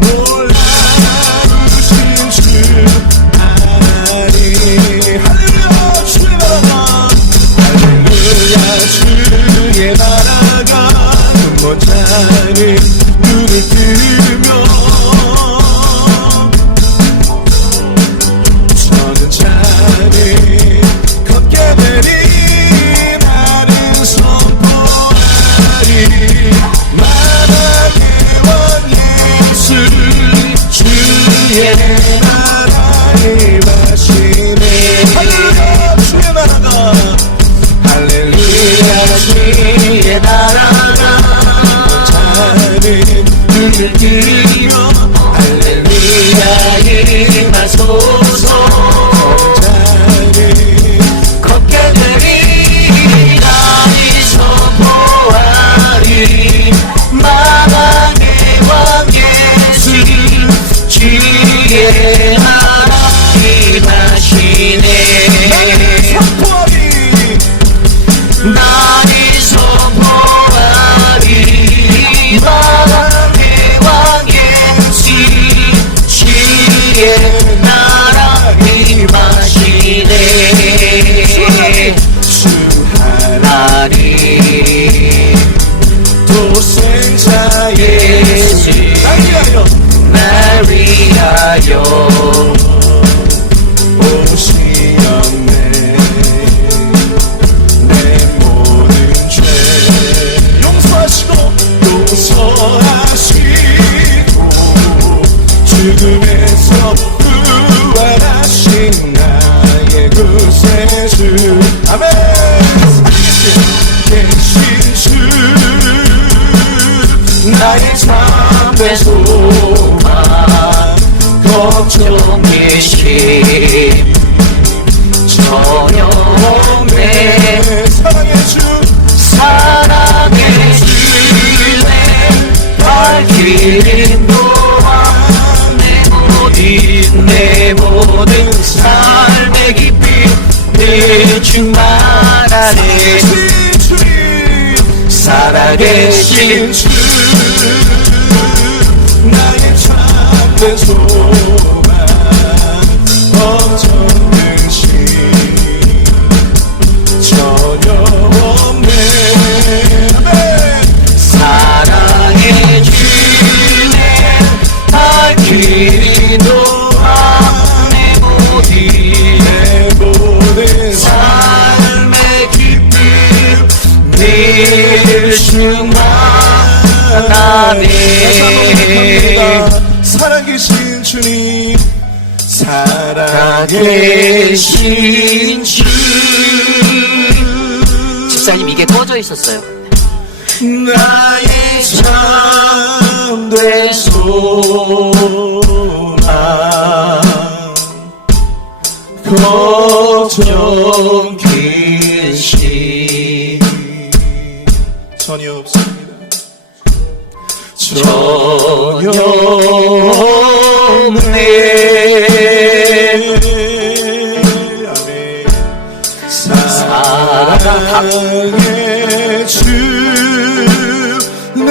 놀라우신 주 아니. 할렐루야 주의 나라가, 할렐루야 주의 나라가 못하는 눈을 뜨며 저는 자리 걷게 되니 나는 선포하리 만왕의 왕 예수 주의 나라에 마시네. 할렐루야 주의 나라가, 할렐루야 주의 나라가 눈을 뜨며 할렐루야 임하소서. 걷게 되리 나니 선포하리 만왕의 왕 예수 주의 나라 임하시네. 나니 선포하리 만왕의 왕 예수 주의 나라 임하시네. 주 하나님 독생자 예수 날 위하여 오시었네. 내 모든 죄 용서하시고 죽음에서 부활하신 나의 구세주. 아멘. 살아계신 주 나의 참된 소망 걱정 대신 전혀 없네. 사랑의 주, 사랑의 주내 밝히는 도와 내 모든 삶의 깊이 내 충만하네. 살아계신 주 나의 참된 소망 걱정 대신 전혀 없네. 사랑의 주내 밝히는 도와 내 모든 삶의 기쁨 늘 충만하네. 살아계신 주님, 살아계신 주. 집사님 이게 꺼져 있었어요. 나의 참된 소망 걱정 계시 전혀 없습니다. 전혀 없네. 아멘. 사랑의 주 내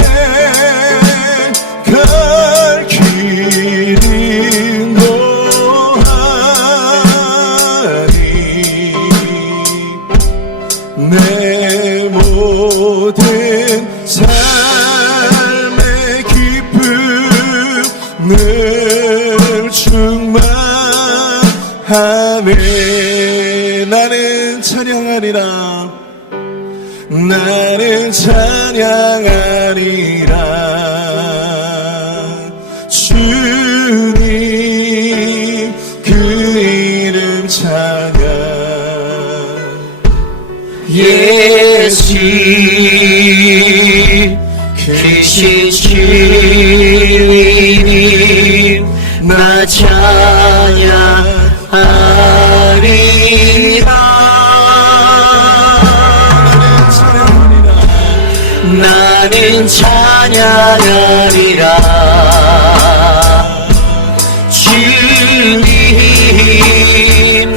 갈 길 인도하니 내 모든 삶의 기쁨 늘 충만하네. 나는 찬양하리라, 나는 찬양하리라. 주님 그 이름 찬양. 예수 크신 주님 나 찬양하리라. 나는 찬양하리라. 주님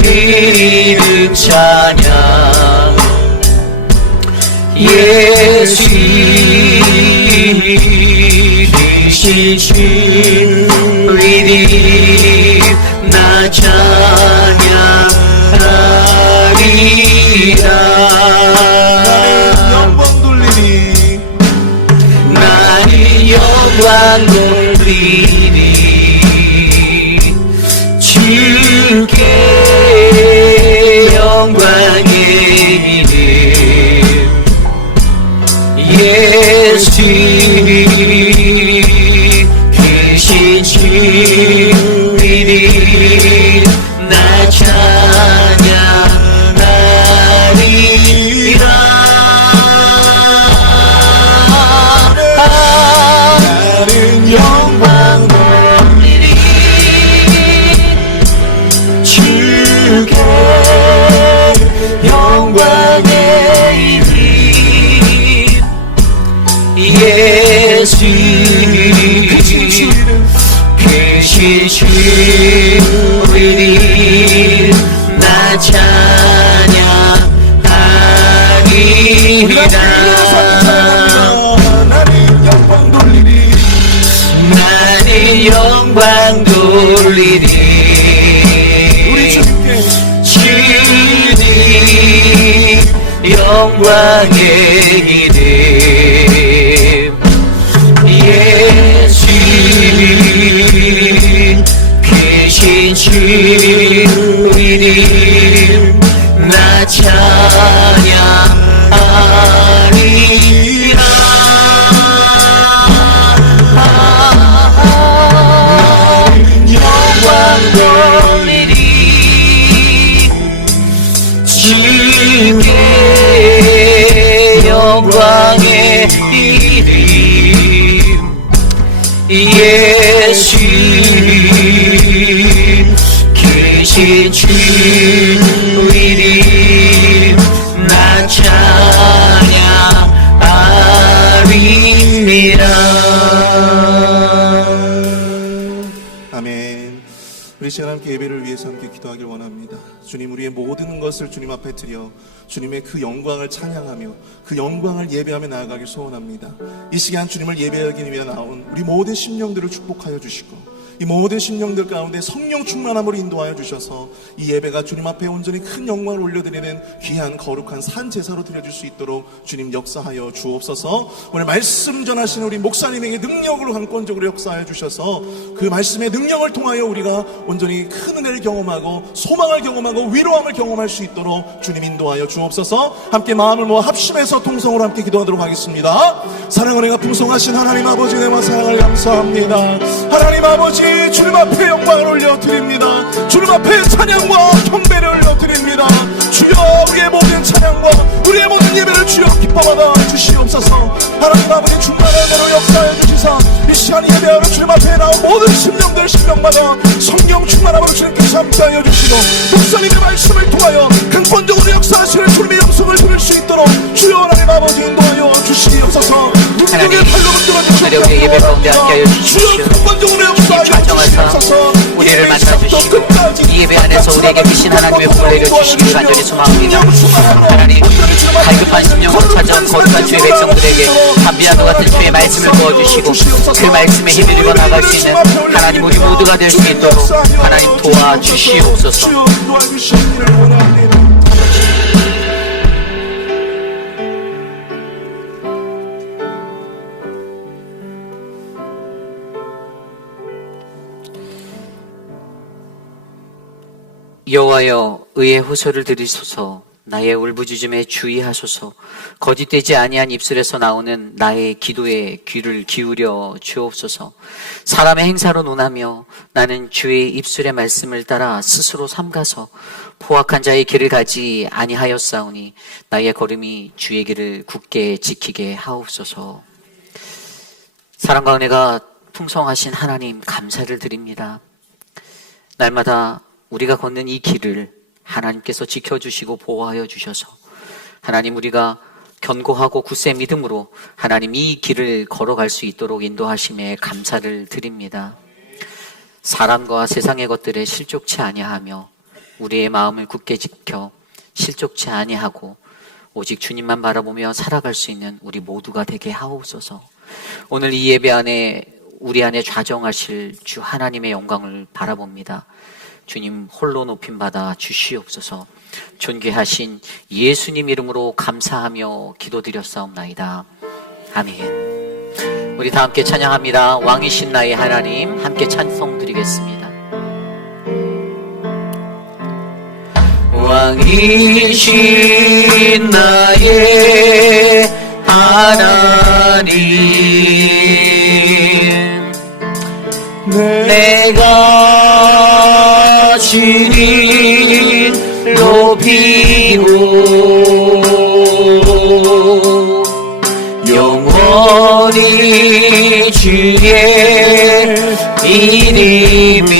이름 찬양. 예수 크신 계신 주님 나 찬양하리라. 영광 돌리리. 나는 영광 돌리리. 주께 영광의 이름 예수 계신 주님 나 찬양하리라. 나는 영광 돌리리. 주께 영광의 이름 예수 계신 주님 나 찬양하리라. 나는 영광 돌리리. 나는 영광 돌리리. 우리 주님께 주님 영광의 이름 예수 계신 주님 나 찬양하리라. 영광 돌리리. 주께 영광의 이름 예수 계신 주님 나 찬양하리라. 아멘. 우리 시간 함께 예배를 위해서 함께 기도하길 원합니다. 주님, 우리의 모든 것을 주님 앞에 드려 주님의 그 영광을 찬양하며 그 영광을 예배하며 나아가길 소원합니다. 이 시간 주님을 예배하기 위해 나온 우리 모든 심령들을 축복하여 주시고 이 모든 심령들 가운데 성령 충만함으로 인도하여 주셔서 이 예배가 주님 앞에 온전히 큰 영광을 올려드리는 귀한 거룩한 산 제사로 드려질 수 있도록 주님 역사하여 주옵소서. 오늘 말씀 전하시는 우리 목사님에게 능력으로 한권적으로 역사하여 주셔서 그 말씀의 능력을 통하여 우리가 온전히 큰 은혜를 경험하고 소망을 경험하고 위로함을 경험할 수 있도록 주님 인도하여 주옵소서. 함께 마음을 모아 합심해서 통성으로 함께 기도하도록 하겠습니다. 사랑을 은혜가 풍성하신 하나님 아버지, 내마 사랑을 감사합니다. 하나님 아버지, 주님 앞에 영광을 올려드립니다. 주님 앞에 찬양과 경배를 올려드립니다. 주여, 우리의 모든 찬양과 우리의 모든 예배를 주여 기뻐받아 주시옵소서. 하나님 아버지, 충만한 은혜로 역사해 주시사 이 시간 예배하러 주님 앞에 나온 모든 심령들 심령마다 성령 충만함으로 주님께서 함께하여 주시고 목사님의 말씀을 통하여 근본적으로 역사하시는 주님의 영성을 들을 수 있도록 주여 하나님 아버지 인도하여 주시옵소서. 하나님, 오늘의 우리 예배 가운데 함께하여 주십시오. 가정에서 우리를 만나주시고 이 예배 안에서 우리에게 크신 하나님의 복을 내려주시길 간절히 소망합니다. 하나님, 갈급한 심령으로 찾아온 거룩한 주의 백성들에게 담비아도 같은 주의 말씀을 부어주시고 그 말씀에 힘입어 나갈 수 있는 하나님 우리 모두가 될 수 있도록 하나님 도와주시옵소서. 여호와여, 의의 호소를 들으소서. 나의 울부짖음에 주의하소서. 거짓되지 아니한 입술에서 나오는 나의 기도에 귀를 기울여 주옵소서. 사람의 행사로 논하며 나는 주의 입술의 말씀을 따라 스스로 삼가서 포악한 자의 길을 가지 아니하였사오니 나의 걸음이 주의 길을 굳게 지키게 하옵소서. 사랑과 은혜가 풍성하신 하나님, 감사를 드립니다. 날마다 우리가 걷는 이 길을 하나님께서 지켜주시고 보호하여 주셔서 하나님, 우리가 견고하고 굳센 믿음으로 하나님 이 길을 걸어갈 수 있도록 인도하심에 감사를 드립니다. 사람과 세상의 것들에 실족치 아니하며 우리의 마음을 굳게 지켜 실족치 아니하고 오직 주님만 바라보며 살아갈 수 있는 우리 모두가 되게 하옵소서. 오늘 이 예배 안에 우리 안에 좌정하실 주 하나님의 영광을 바라봅니다. 주님 홀로 높임받아 주시옵소서. 존귀하신 예수님 이름으로 감사하며 기도드렸사옵나이다. 아멘. 우리 다 함께 찬양합니다. 왕이신 나의 하나님, 함께 찬송 드리겠습니다. 왕이신 나의 하나님, 내가 주님 높이고 영원히 주의 이름을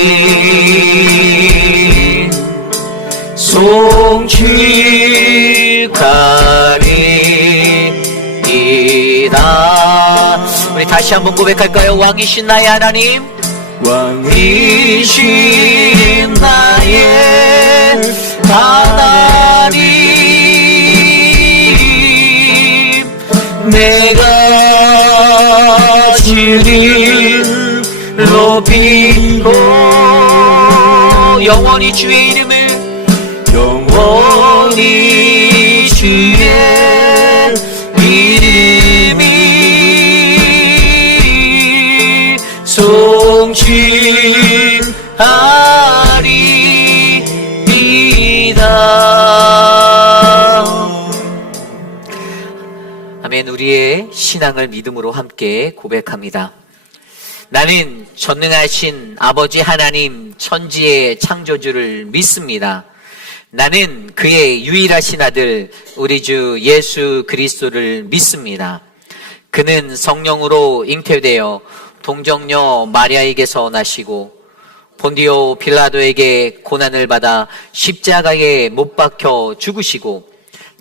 송축하리이다. 우리 다시 한번 고백할까요? 왕이신 나의 하나님, 왕이신 나의 하나님, 내가 주를 높이고 영원히 주의 이름을 영원히 주의 이름이 송축하리이다. 아멘. 우리의 신앙을 믿음으로 함께 고백합니다. 나는 전능하신 아버지 하나님 천지의 창조주를 믿습니다. 나는 그의 유일하신 아들 우리 주 예수 그리스도를 믿습니다. 그는 성령으로 잉태되어 동정녀 마리아에게서 나시고 본디오 빌라도에게 고난을 받아 십자가에 못 박혀 죽으시고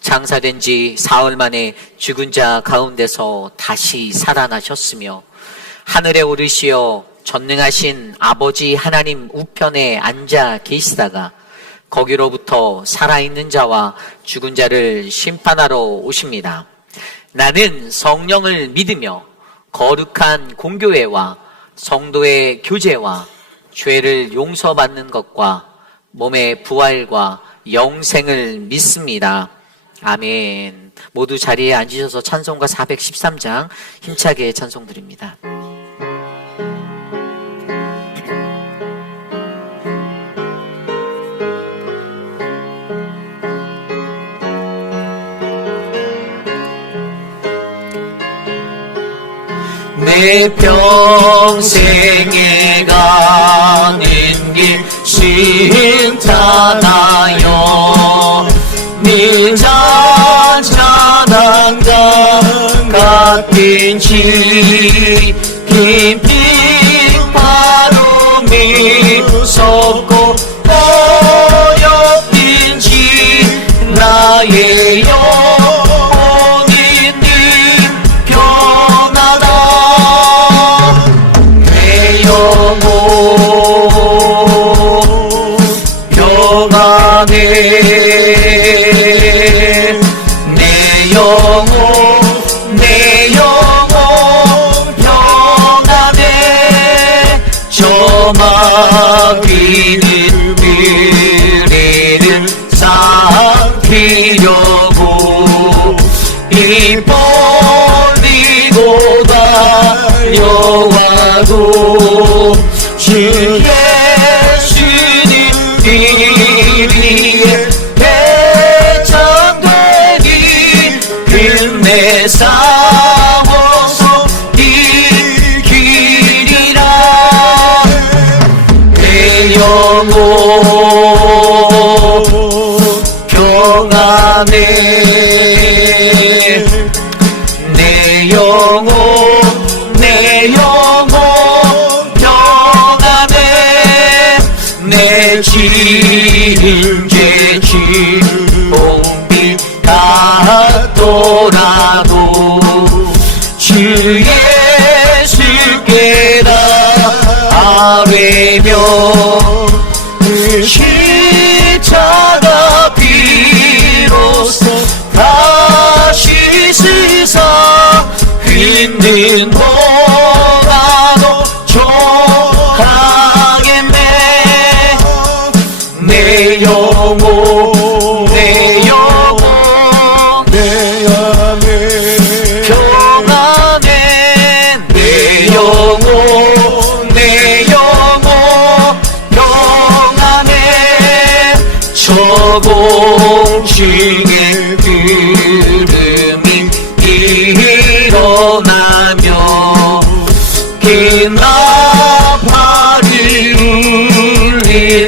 장사된 지 사흘 만에 죽은 자 가운데서 다시 살아나셨으며 하늘에 오르시어 전능하신 아버지 하나님 우편에 앉아 계시다가 거기로부터 살아있는 자와 죽은 자를 심판하러 오십니다. 나는 성령을 믿으며 거룩한 공교회와 성도의 교제와 죄를 용서받는 것과 몸의 부활과 영생을 믿습니다. 아멘. 모두 자리에 앉으셔서 찬송가 413장 힘차게 찬송 드립니다. 내 평생에 가는 길 신탄하여 네 잔잔한가 같은 깊은 바람이 솟고 어렵든지 나의 영혼이 늘 평안하다. 내 영혼 평안해. 내 영혼 평안해. 저 마귀는 미래를 삼키려고 입 벌리고 달려와도 주 예수님 이리에 배짱되니 힘내 싸워서 이기리라. 내 영혼 평안해. 내 영혼 평안해. 내 짐죄 지봉비 같더라도 주 예수께라 아뢰며 십자가 비로소 다시 세상 있는 동안도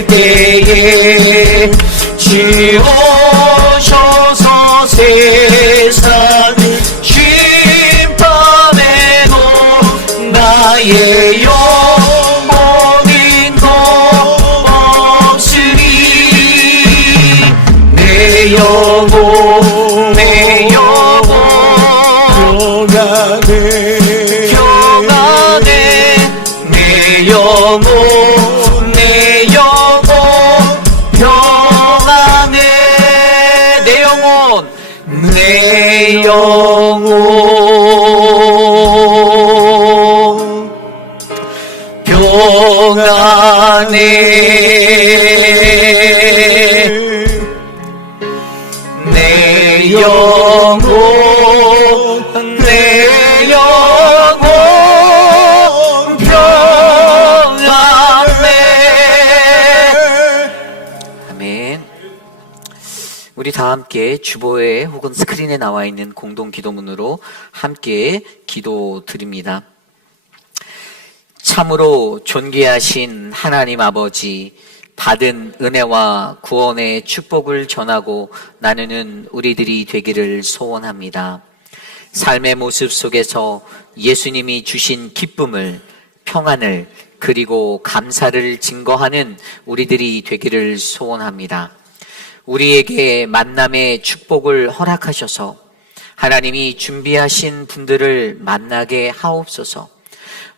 때에 지어셔서 세상을 심판해도 나의 영혼인 것 없으리. 내 영혼 내 영혼 평안해. 내 영혼 내 영혼 평안해. 내 영혼 내 영혼 평안해. 내 영혼 내 영혼 평안해. 아멘. 우리 다 함께 주보에 혹은 스크린에 나와 있는 공동 기도문으로 함께 기도드립니다. 참으로 존귀하신 하나님 아버지, 받은 은혜와 구원의 축복을 전하고 나누는 우리들이 되기를 소원합니다. 삶의 모습 속에서 예수님이 주신 기쁨을, 평안을, 그리고 감사를 증거하는 우리들이 되기를 소원합니다. 우리에게 만남의 축복을 허락하셔서 하나님이 준비하신 분들을 만나게 하옵소서.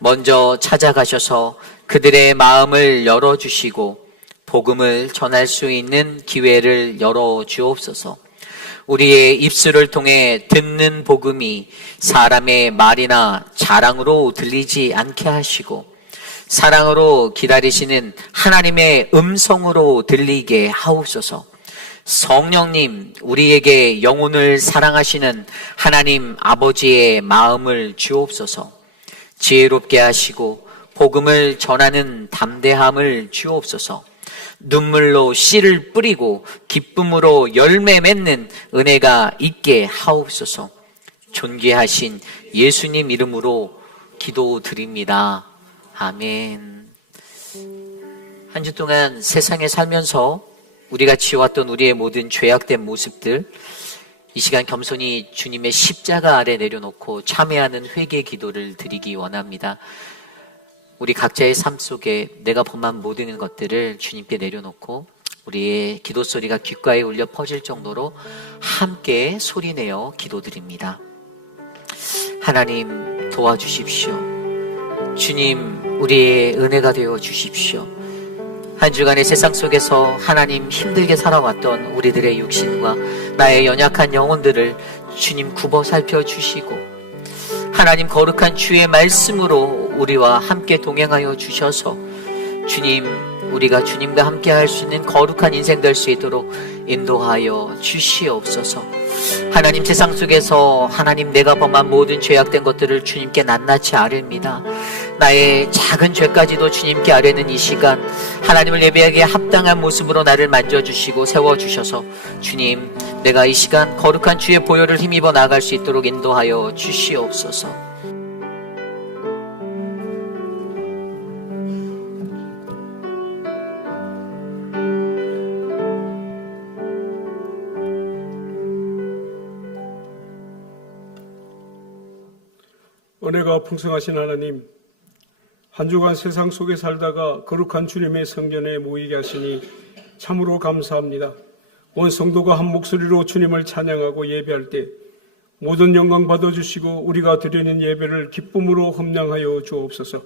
먼저 찾아가셔서 그들의 마음을 열어주시고 복음을 전할 수 있는 기회를 열어주옵소서. 우리의 입술을 통해 듣는 복음이 사람의 말이나 자랑으로 들리지 않게 하시고 사랑으로 기다리시는 하나님의 음성으로 들리게 하옵소서. 성령님, 우리에게 영혼을 사랑하시는 하나님 아버지의 마음을 주옵소서. 지혜롭게 하시고 복음을 전하는 담대함을 주옵소서. 눈물로 씨를 뿌리고 기쁨으로 열매 맺는 은혜가 있게 하옵소서. 존귀하신 예수님 이름으로 기도드립니다. 아멘. 한 주 동안 세상에 살면서 우리가 지어왔던 우리의 모든 죄악된 모습들, 이 시간 겸손히 주님의 십자가 아래 내려놓고 참회하는 회개 기도를 드리기 원합니다. 우리 각자의 삶 속에 내가 범한 모든 것들을 주님께 내려놓고 우리의 기도 소리가 귓가에 울려 퍼질 정도로 함께 소리내어 기도드립니다. 하나님 도와주십시오. 주님, 우리의 은혜가 되어 주십시오. 한 주간의 세상 속에서 하나님 힘들게 살아왔던 우리들의 육신과 나의 연약한 영혼들을 주님 굽어 살펴주시고 하나님 거룩한 주의 말씀으로 우리와 함께 동행하여 주셔서 주님, 우리가 주님과 함께 할 수 있는 거룩한 인생 될 수 있도록 인도하여 주시옵소서. 하나님, 세상 속에서 하나님 내가 범한 모든 죄악된 것들을 주님께 낱낱이 아뢰입니다. 나의 작은 죄까지도 주님께 아뢰는 이 시간, 하나님을 예배하기에 합당한 모습으로 나를 만져주시고 세워주셔서 주님, 내가 이 시간 거룩한 주의 보혈을 힘입어 나아갈 수 있도록 인도하여 주시옵소서. 은혜가 풍성하신 하나님, 한 주간 세상 속에 살다가 거룩한 주님의 성전에 모이게 하시니 참으로 감사합니다. 온 성도가 한 목소리로 주님을 찬양하고 예배할 때 모든 영광 받아주시고 우리가 드리는 예배를 기쁨으로 흠량하여 주옵소서.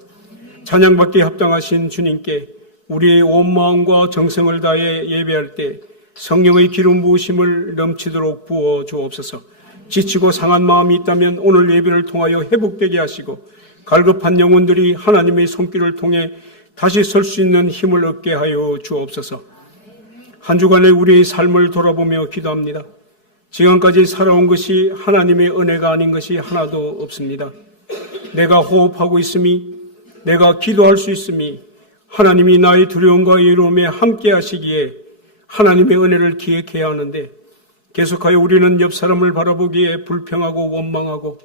찬양받기에 합당하신 주님께 우리의 온 마음과 정성을 다해 예배할 때 성령의 기름 부으심을 넘치도록 부어 주옵소서. 지치고 상한 마음이 있다면 오늘 예배를 통하여 회복되게 하시고 갈급한 영혼들이 하나님의 손길을 통해 다시 설 수 있는 힘을 얻게 하여 주옵소서. 한 주간의 우리의 삶을 돌아보며 기도합니다. 지금까지 살아온 것이 하나님의 은혜가 아닌 것이 하나도 없습니다. 내가 호흡하고 있음이, 내가 기도할 수 있음이 하나님이 나의 두려움과 외로움에 함께 하시기에 하나님의 은혜를 기억해야 하는데 계속하여 우리는 옆 사람을 바라보기에 불평하고 원망하고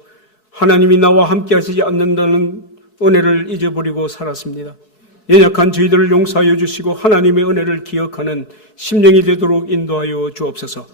하나님이 나와 함께 하시지 않는다는 은혜를 잊어버리고 살았습니다. 연약한 저희들을 용서하여 주시고 하나님의 은혜를 기억하는 심령이 되도록 인도하여 주옵소서.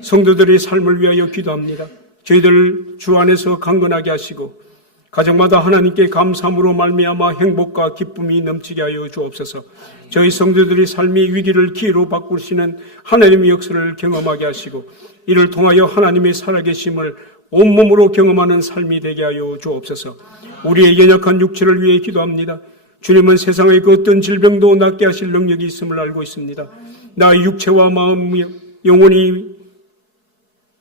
성도들의 삶을 위하여 기도합니다. 저희들 주 안에서 강건하게 하시고 가정마다 하나님께 감사함으로 말미암아 행복과 기쁨이 넘치게 하여 주옵소서. 저희 성도들의 삶이 위기를 기회로 바꾸시는 하나님의 역사를 경험하게 하시고 이를 통하여 하나님의 살아계심을 온몸으로 경험하는 삶이 되게 하여 주옵소서. 우리의 연약한 육체를 위해 기도합니다. 주님은 세상의 그 어떤 질병도 낫게 하실 능력이 있음을 알고 있습니다. 나의 육체와 마음, 영혼이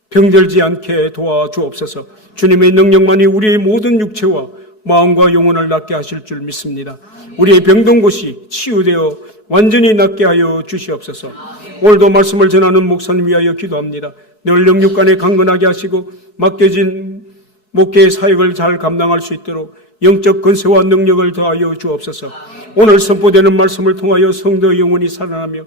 병들지 않게 도와주옵소서. 주님의 능력만이 우리의 모든 육체와 마음과 영혼을 낫게 하실 줄 믿습니다. 우리의 병든 곳이 치유되어 완전히 낫게 하여 주시옵소서. 오늘도 말씀을 전하는 목사님 위하여 기도합니다. 늘 영육간에 강건하게 하시고 맡겨진 목회의 사역을 잘 감당할 수 있도록 영적 권세와 능력을 더하여 주옵소서. 오늘 선포되는 말씀을 통하여 성도의 영혼이 살아나며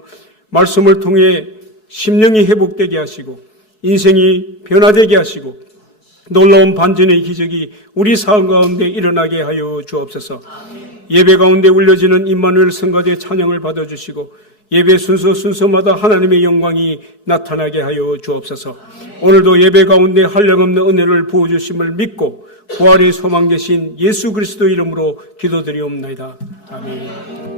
말씀을 통해 심령이 회복되게 하시고 인생이 변화되게 하시고 놀라운 반전의 기적이 우리 삶 가운데 일어나게 하여 주옵소서. 예배 가운데 울려지는 임마누엘 성가대 찬양을 받아주시고 예배 순서마다 하나님의 영광이 나타나게 하여 주옵소서. 오늘도 예배 가운데 한량없는 은혜를 부어주심을 믿고 부활의 소망 되신 예수 그리스도 이름으로 기도드리옵나이다. 아멘.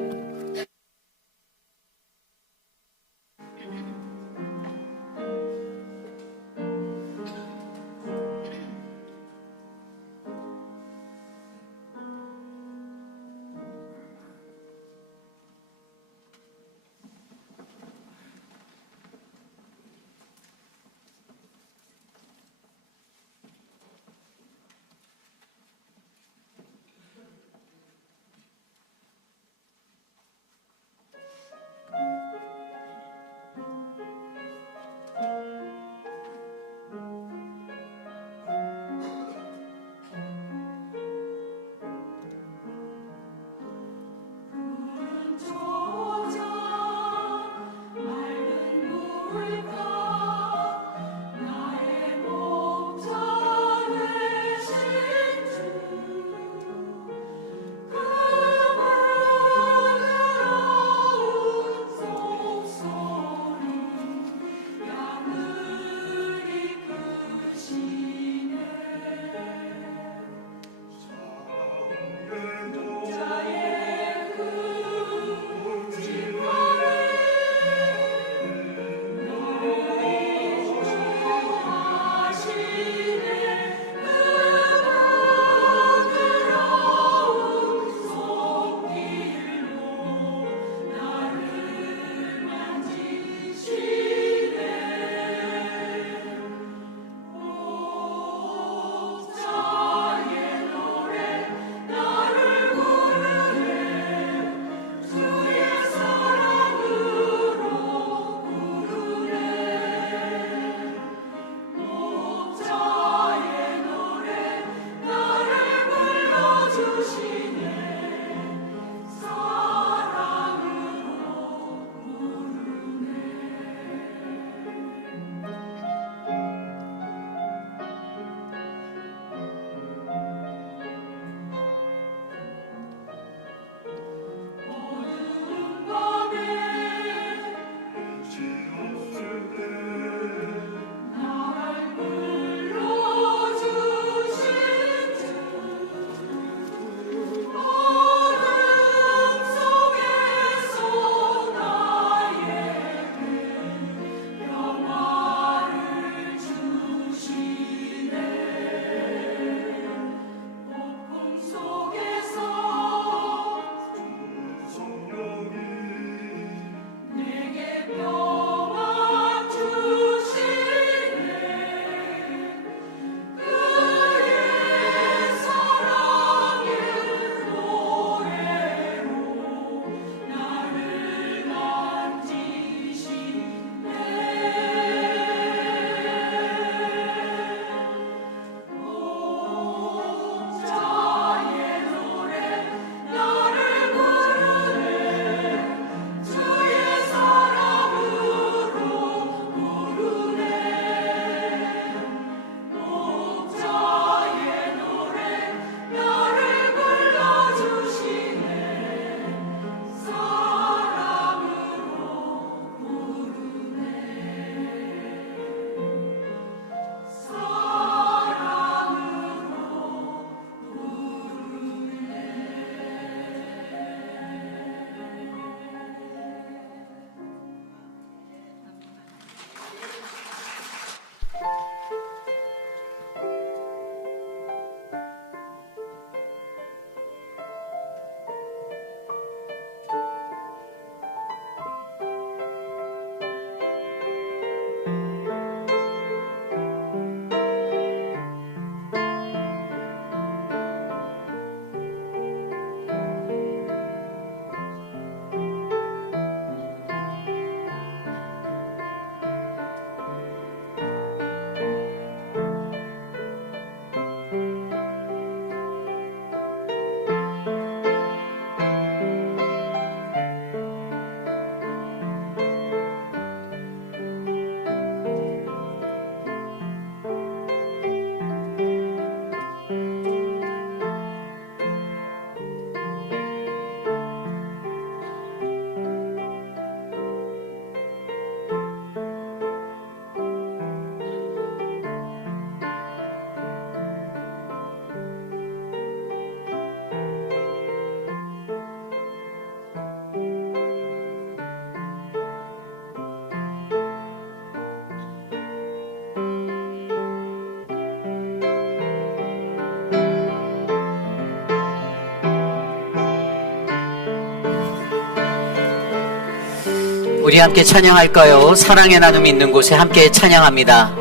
우리 함께 찬양할까요? 사랑의 나눔이 있는 곳에 함께 찬양합니다.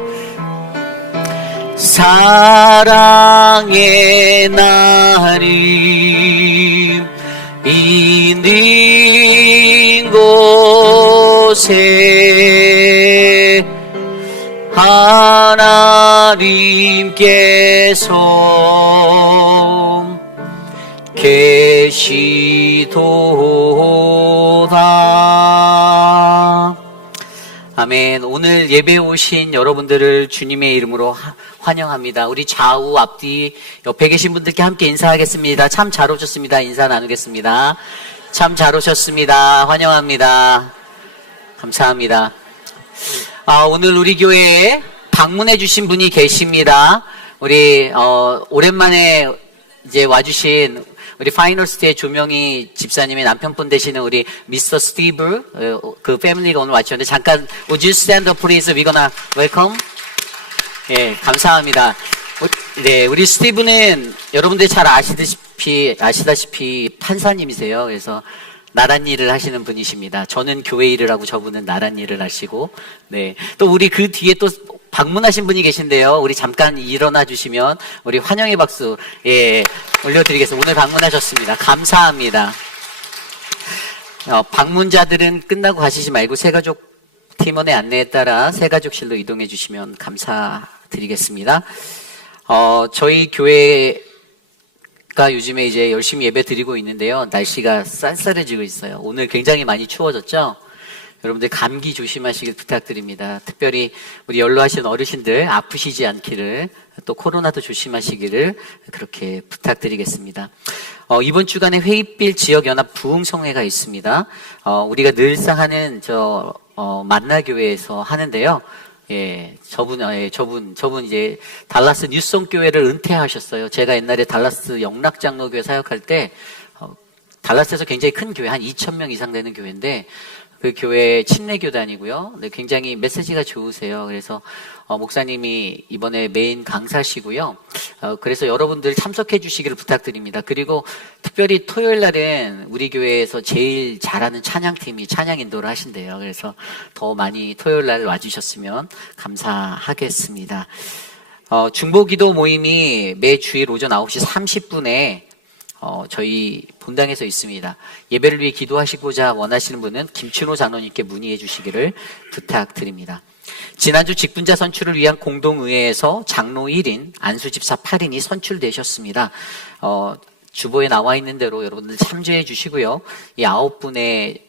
사랑의 나눔 있는 곳에 하나님께서 계시도다. 아멘. 오늘 예배 오신 여러분들을 주님의 이름으로 환영합니다. 우리 좌우 앞뒤 옆에 계신 분들께 함께 인사하겠습니다. 참 잘 오셨습니다. 인사 나누겠습니다. 참 잘 오셨습니다. 환영합니다. 감사합니다. 오늘 우리 교회에 방문해 주신 분이 계십니다. 우리 오랜만에 이제 와주신 우리 파이널스트의 조명희 집사님의 남편분 되시는 우리 미스터 스티브 그 패밀리가 오늘 왔셨는데 잠깐 would you stand up please? We're gonna welcome. 예, 감사합니다. 네, 우리 스티브는 여러분들이 잘 아시다시피 판사님이세요. 그래서 나란 일을 하시는 분이십니다. 저는 교회 일을 하고 저분은 나란 일을 하시고, 네. 또 우리 그 뒤에 또 방문하신 분이 계신데요. 우리 잠깐 일어나 주시면 우리 환영의 박수, 예, 올려드리겠습니다. 오늘 방문하셨습니다. 감사합니다. 방문자들은 끝나고 가시지 말고 새가족 팀원의 안내에 따라 새가족실로 이동해 주시면 감사드리겠습니다. 저희 교회가 요즘에 이제 열심히 예배 드리고 있는데요. 날씨가 쌀쌀해지고 있어요. 오늘 굉장히 많이 추워졌죠? 여러분들 감기 조심하시길 부탁드립니다. 특별히 우리 연로하신 어르신들 아프시지 않기를, 또 코로나도 조심하시기를 그렇게 부탁드리겠습니다. 이번 주간에 회의빌 지역연합 부흥성회가 있습니다. 우리가 늘상 하는 만나교회에서 하는데요. 예, 저분 이제 달라스 뉴송 교회를 은퇴하셨어요. 제가 옛날에 달라스 영락장로교회 사역할 때, 달라스에서 굉장히 큰 교회, 한 2,000명 이상 되는 교회인데, 그 교회 침례교단이고요. 네, 굉장히 메시지가 좋으세요. 그래서 목사님이 이번에 메인 강사시고요. 그래서 여러분들 참석해 주시기를 부탁드립니다. 그리고 특별히 토요일 날은 우리 교회에서 제일 잘하는 찬양팀이 찬양 인도를 하신대요. 그래서 더 많이 토요일 날 와주셨으면 감사하겠습니다. 중보기도 모임이 매 주일 오전 9시 30분에 저희 본당에서 있습니다. 예배를 위해 기도하시고자 원하시는 분은 김춘호 장로님께 문의해 주시기를 부탁드립니다. 지난주 직분자 선출을 위한 공동의회에서 장로 1인, 안수집사 8인이 선출되셨습니다. 주보에 나와 있는 대로 여러분들 참조해 주시고요. 이 9분의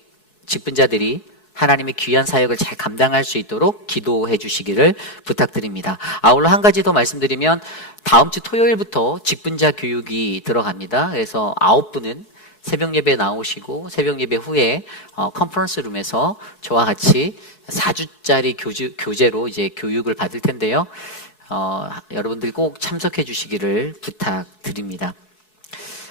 직분자들이 하나님의 귀한 사역을 잘 감당할 수 있도록 기도해 주시기를 부탁드립니다. 아울러 한 가지 더 말씀드리면 다음 주 토요일부터 직분자 교육이 들어갑니다. 그래서 9분은 새벽 예배 나오시고 새벽 예배 후에 컨퍼런스 룸에서 저와 같이 4주짜리 교재로 이제 교육을 받을 텐데요. 여러분들이 꼭 참석해 주시기를 부탁드립니다.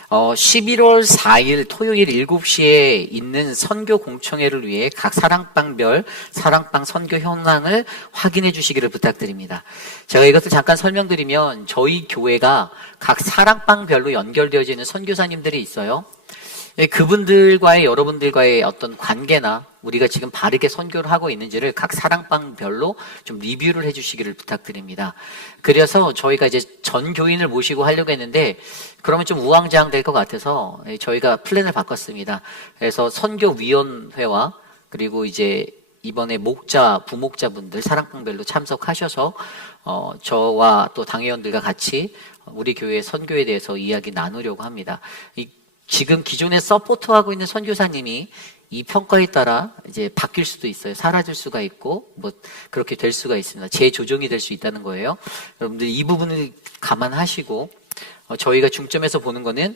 11월 4일 토요일 7시에 있는 선교 공청회를 위해 각 사랑방별 사랑방 선교 현황을 확인해 주시기를 부탁드립니다. 제가 이것을 잠깐 설명드리면 저희 교회가 각 사랑방별로 연결되어져 있는 선교사님들이 있어요. 그분들과의 여러분들과의 어떤 관계나 우리가 지금 바르게 선교를 하고 있는지를 각 사랑방별로 좀 리뷰를 해주시기를 부탁드립니다. 그래서 저희가 이제 전 교인을 모시고 하려고 했는데 그러면 좀 우왕좌왕 될 것 같아서 저희가 플랜을 바꿨습니다. 그래서 선교위원회와 그리고 이제 이번에 부목자분들 사랑방별로 참석하셔서 저와 또 당회원들과 같이 우리 교회 선교에 대해서 이야기 나누려고 합니다. 지금 기존에 서포트하고 있는 선교사님이 이 평가에 따라 이제 바뀔 수도 있어요. 사라질 수가 있고, 그렇게 될 수가 있습니다. 재조정이 될 수 있다는 거예요. 여러분들 이 부분을 감안하시고, 저희가 중점에서 보는 거는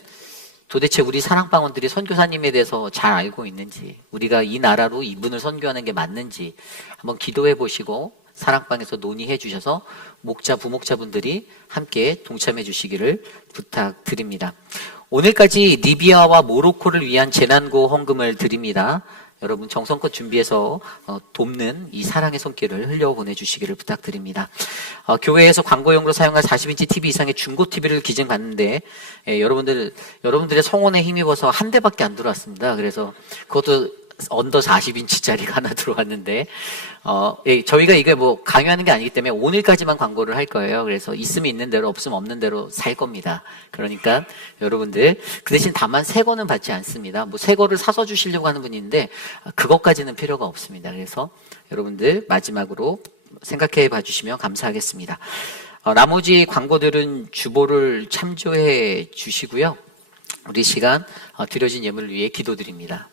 도대체 우리 사랑방원들이 선교사님에 대해서 잘 알고 있는지, 우리가 이 나라로 이분을 선교하는 게 맞는지 한번 기도해 보시고, 사랑방에서 논의해 주셔서 부목자분들이 함께 동참해 주시기를 부탁드립니다. 오늘까지 리비아와 모로코를 위한 재난구호 헌금을 드립니다. 여러분 정성껏 준비해서 돕는 이 사랑의 손길을 흘려보내주시기를 부탁드립니다. 교회에서 광고용으로 사용할 40인치 TV 이상의 중고 TV를 기증받는데 여러분들의 성원에 힘입어서 한 대밖에 안 들어왔습니다. 그래서 그것도 언더 40인치짜리가 하나 들어왔는데, 예, 저희가 이게 뭐 강요하는 게 아니기 때문에 오늘까지만 광고를 할 거예요. 그래서 있으면 있는 대로, 없으면 없는 대로 살 겁니다. 그러니까 여러분들, 그 대신 다만 새 거는 받지 않습니다. 뭐 새 거를 사서 주시려고 하는 분인데, 그것까지는 필요가 없습니다. 그래서 여러분들 마지막으로 생각해 봐 주시면 감사하겠습니다. 나머지 광고들은 주보를 참조해 주시고요. 우리 시간 드려진 예물을 위해 기도드립니다.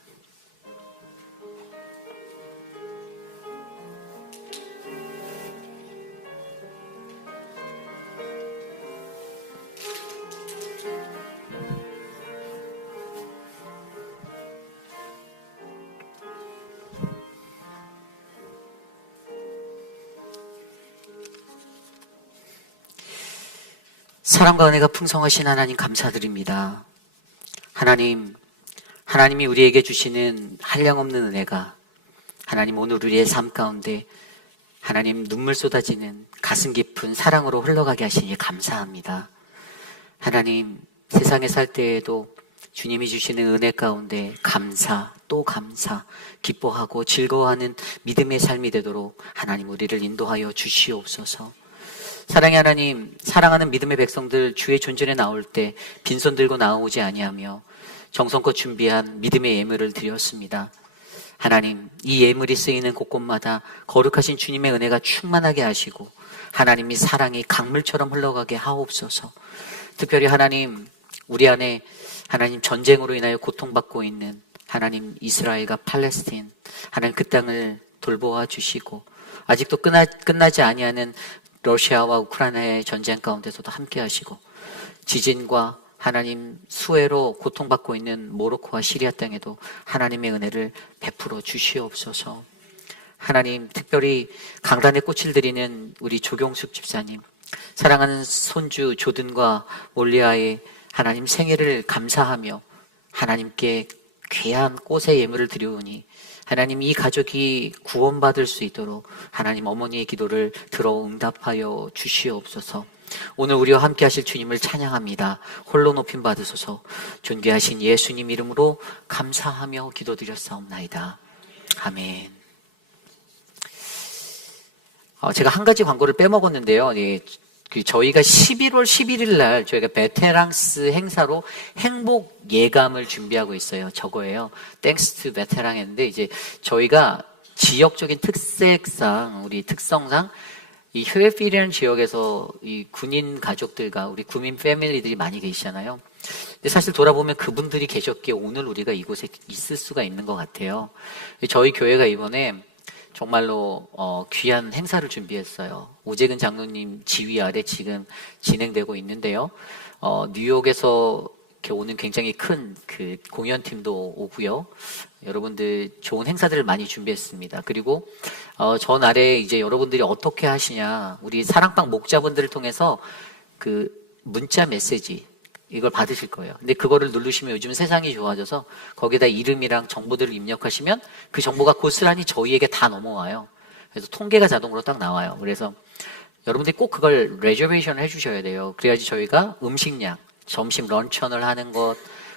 사랑과 은혜가 풍성하신 하나님 감사드립니다. 하나님이 우리에게 주시는 한량없는 은혜가 하나님 오늘 우리의 삶 가운데 하나님 눈물 쏟아지는 가슴 깊은 사랑으로 흘러가게 하시니 감사합니다. 하나님 세상에 살 때에도 주님이 주시는 은혜 가운데 감사 또 감사 기뻐하고 즐거워하는 믿음의 삶이 되도록 하나님 우리를 인도하여 주시옵소서. 사랑의 하나님, 사랑하는 믿음의 백성들 주의 존전에 나올 때 빈손 들고 나오지 아니하며 정성껏 준비한 믿음의 예물을 드렸습니다. 하나님, 이 예물이 쓰이는 곳곳마다 거룩하신 주님의 은혜가 충만하게 하시고 하나님이 사랑이 강물처럼 흘러가게 하옵소서. 특별히 하나님, 우리 안에 하나님 전쟁으로 인하여 고통받고 있는 하나님 이스라엘과 팔레스틴, 하나님 그 땅을 돌보아 주시고 아직도 끝나지 아니하는 러시아와 우크라이나의 전쟁 가운데서도 함께 하시고 지진과 하나님 수해로 고통받고 있는 모로코와 시리아 땅에도 하나님의 은혜를 베풀어 주시옵소서. 하나님 특별히 강단에 꽃을 드리는 우리 조경숙 집사님, 사랑하는 손주 조든과 올리아의 하나님 생애를 감사하며 하나님께 귀한 꽃의 예물을 드리오니 하나님 이 가족이 구원받을 수 있도록 하나님 어머니의 기도를 들어 응답하여 주시옵소서. 오늘 우리와 함께 하실 주님을 찬양합니다. 홀로 높임 받으소서. 존귀하신 예수님 이름으로 감사하며 기도드렸사옵나이다. 아멘. 제가 한 가지 광고를 빼먹었는데요. 저희가 11월 11일 날 저희가 베테랑스 행사로 행복 예감을 준비하고 있어요. 저거예요. 땡스 투 베테랑 했는데 이제 저희가 지역적인 특색상 우리 특성상 이 휴에필이라는 지역에서 이 군인 가족들과 우리 군인 패밀리들이 많이 계시잖아요. 근데 사실 돌아보면 그분들이 계셨기에 오늘 우리가 이곳에 있을 수가 있는 것 같아요. 저희 교회가 이번에 정말로 귀한 행사를 준비했어요. 오재근 장로님 지휘 아래 지금 진행되고 있는데요. 뉴욕에서 이렇게 오는 굉장히 큰 그 공연팀도 오고요. 여러분들 좋은 행사들을 많이 준비했습니다. 그리고 전날에 이제 여러분들이 어떻게 하시냐, 우리 사랑방 목자분들을 통해서 그 문자 메시지 이걸 받으실 거예요. 근데 그거를 누르시면 요즘 세상이 좋아져서 거기다 이름이랑 정보들을 입력하시면 그 정보가 고스란히 저희에게 다 넘어와요. 그래서 통계가 자동으로 딱 나와요. 그래서 여러분들이 꼭 그걸 레저베이션을 해주셔야 돼요. 그래야지 저희가 음식량, 점심 런천을 하는 것,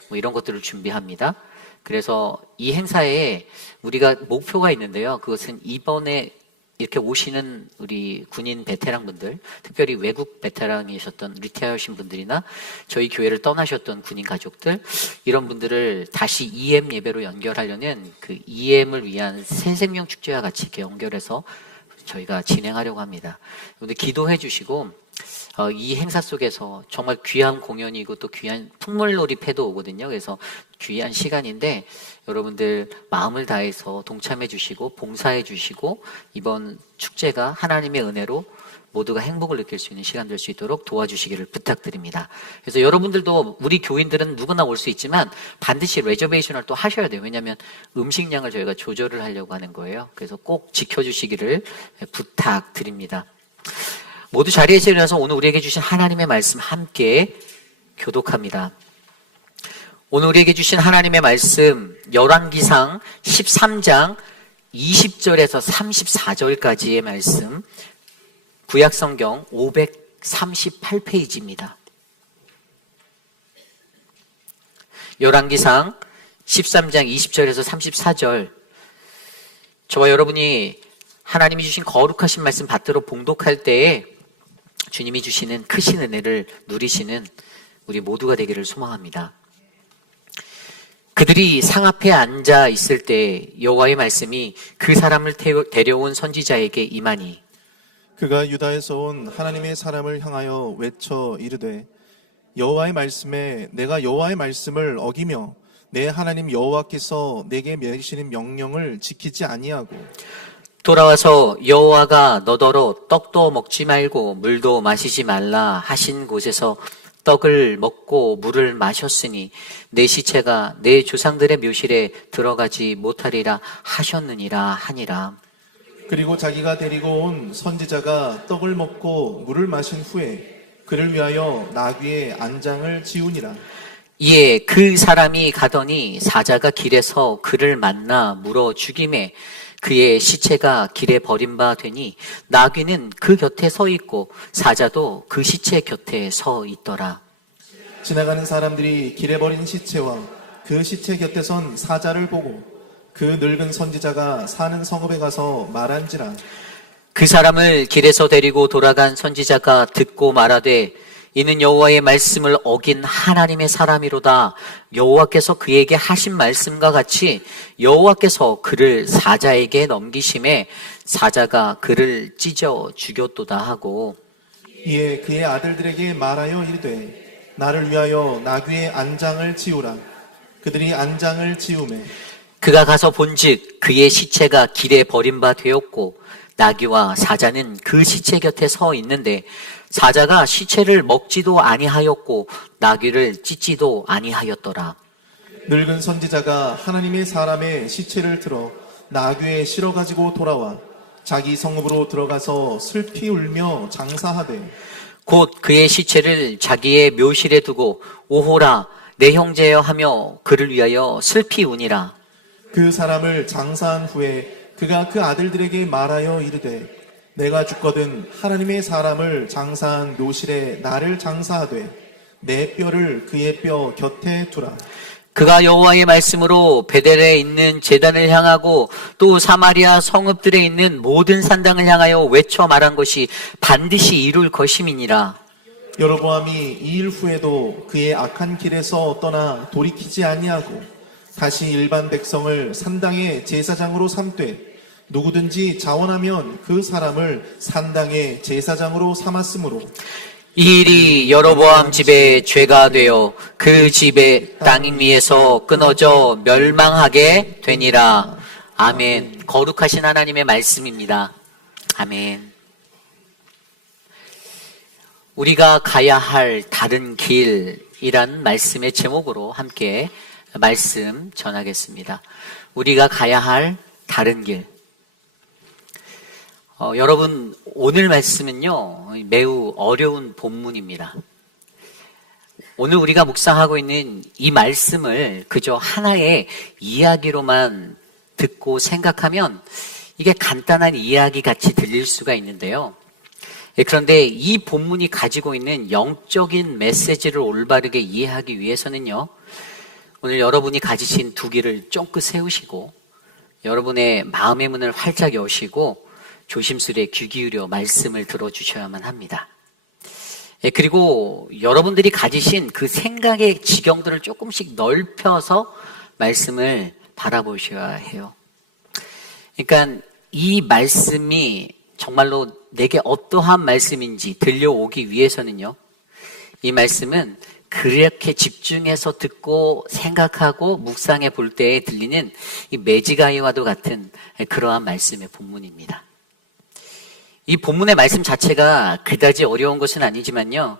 뭐 이런 것들을 준비합니다. 그래서 이 행사에 우리가 목표가 있는데요. 그것은 이번에 이렇게 오시는 우리 군인 베테랑 분들, 특별히 외국 베테랑이셨던 리타이어신 분들이나 저희 교회를 떠나셨던 군인 가족들, 이런 분들을 다시 EM 예배로 연결하려는 그 EM을 위한 새생명 축제와 같이 이렇게 연결해서 저희가 진행하려고 합니다. 여러분들 기도해 주시고 이 행사 속에서 정말 귀한 공연이고 또 귀한 풍물놀이패도 오거든요. 그래서 귀한 시간인데 여러분들 마음을 다해서 동참해 주시고 봉사해 주시고 이번 축제가 하나님의 은혜로 모두가 행복을 느낄 수 있는 시간 될 수 있도록 도와주시기를 부탁드립니다. 그래서 여러분들도 우리 교인들은 누구나 올 수 있지만 반드시 레저베이션을 또 하셔야 돼요. 왜냐하면 음식량을 저희가 조절을 하려고 하는 거예요. 그래서 꼭 지켜주시기를 부탁드립니다. 모두 자리에서 일어나서 오늘 우리에게 주신 하나님의 말씀 함께 교독합니다. 오늘 우리에게 주신 하나님의 말씀 열왕기상 13장 20절에서 34절까지의 말씀, 구약성경 538페이지입니다. 열왕기상 13장 20절에서 34절, 저와 여러분이 하나님이 주신 거룩하신 말씀 받들어 봉독할 때에 주님이 주시는 크신 은혜를 누리시는 우리 모두가 되기를 소망합니다. 그들이 상 앞에 앉아 있을 때 여호와의 말씀이 그 사람을 데려온 선지자에게 임하니 그가 유다에서 온 하나님의 사람을 향하여 외쳐 이르되 여호와의 말씀에 내가 여호와의 말씀을 어기며 내 하나님 여호와께서 내게 내리시는 명령을 지키지 아니하고 돌아와서 여호와가 너더러 떡도 먹지 말고 물도 마시지 말라 하신 곳에서 떡을 먹고 물을 마셨으니 내 시체가 내 조상들의 묘실에 들어가지 못하리라 하셨느니라 하니라. 그리고 자기가 데리고 온 선지자가 떡을 먹고 물을 마신 후에 그를 위하여 나귀의 안장을 지우니라. 이에 그 사람이 가더니 사자가 길에서 그를 만나 물어 죽임에 그의 시체가 길에 버린 바 되니 나귀는 그 곁에 서 있고 사자도 그 시체 곁에 서 있더라. 지나가는 사람들이 길에 버린 시체와 그 시체 곁에 선 사자를 보고 그 늙은 선지자가 사는 성읍에 가서 말한지라. 그 사람을 길에서 데리고 돌아간 선지자가 듣고 말하되 이는 여호와의 말씀을 어긴 하나님의 사람이로다. 여호와께서 그에게 하신 말씀과 같이 여호와께서 그를 사자에게 넘기심에 사자가 그를 찢어 죽였도다 하고 이에 그의 아들들에게 말하여 이르되 나를 위하여 나귀의 안장을 지우라. 그들이 안장을 지우매 그가 가서 본즉 그의 시체가 길에 버린 바 되었고 나귀와 사자는 그 시체 곁에 서 있는데 사자가 시체를 먹지도 아니하였고 나귀를 찢지도 아니하였더라. 늙은 선지자가 하나님의 사람의 시체를 들어 나귀에 실어 가지고 돌아와 자기 성읍으로 들어가서 슬피 울며 장사하되 곧 그의 시체를 자기의 묘실에 두고 오호라 내 형제여 하며 그를 위하여 슬피 우니라. 그 사람을 장사한 후에 그가 그 아들들에게 말하여 이르되 내가 죽거든 하나님의 사람을 장사한 묘실에 나를 장사하되 내 뼈를 그의 뼈 곁에 두라. 그가 여호와의 말씀으로 베델에 있는 제단을 향하고 또 사마리아 성읍들에 있는 모든 산당을 향하여 외쳐 말한 것이 반드시 이룰 것임이니라. 여로보암이 이 일 후에도 그의 악한 길에서 떠나 돌이키지 아니하고 다시 일반 백성을 산당의 제사장으로 삼되 누구든지 자원하면 그 사람을 산당의 제사장으로 삼았으므로 이 일이 여로보암 집에 죄가 되어 그 집의 땅 위에서 끊어져 멸망하게 되니라. 아멘. 거룩하신 하나님의 말씀입니다. 아멘. 우리가 가야 할 다른 길이란 말씀의 제목으로 함께 말씀 전하겠습니다. 우리가 가야 할 다른 길. 여러분, 오늘 말씀은요, 매우 어려운 본문입니다. 오늘 우리가 묵상하고 있는 이 말씀을 그저 하나의 이야기로만 듣고 생각하면 이게 간단한 이야기 같이 들릴 수가 있는데요. 그런데 이 본문이 가지고 있는 영적인 메시지를 올바르게 이해하기 위해서는요, 오늘 여러분이 가지신 두 귀를 쫑긋 세우시고 여러분의 마음의 문을 활짝 여시고 조심스레 귀 기울여 말씀을 들어주셔야만 합니다. 그리고 여러분들이 가지신 그 생각의 지경들을 조금씩 넓혀서 말씀을 바라보셔야 해요. 그러니까 이 말씀이 정말로 내게 어떠한 말씀인지 들려오기 위해서는요, 이 말씀은 그렇게 집중해서 듣고 생각하고 묵상해 볼 때에 들리는 이 매지가이와도 같은 그러한 말씀의 본문입니다. 이 본문의 말씀 자체가 그다지 어려운 것은 아니지만요,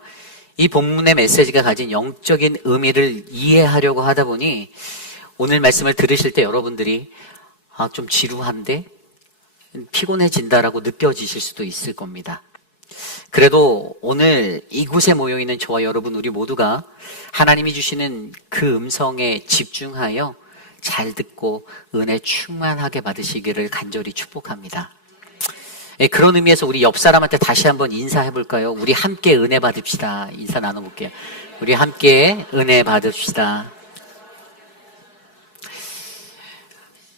이 본문의 메시지가 가진 영적인 의미를 이해하려고 하다 보니 오늘 말씀을 들으실 때 여러분들이 좀 지루한데 피곤해진다라고 느껴지실 수도 있을 겁니다. 그래도 오늘 이곳에 모여있는 저와 여러분 우리 모두가 하나님이 주시는 그 음성에 집중하여 잘 듣고 은혜 충만하게 받으시기를 간절히 축복합니다. 그런 의미에서 우리 옆 사람한테 다시 한번 인사해 볼까요? 우리 함께 은혜 받읍시다. 인사 나눠볼게요. 우리 함께 은혜 받읍시다.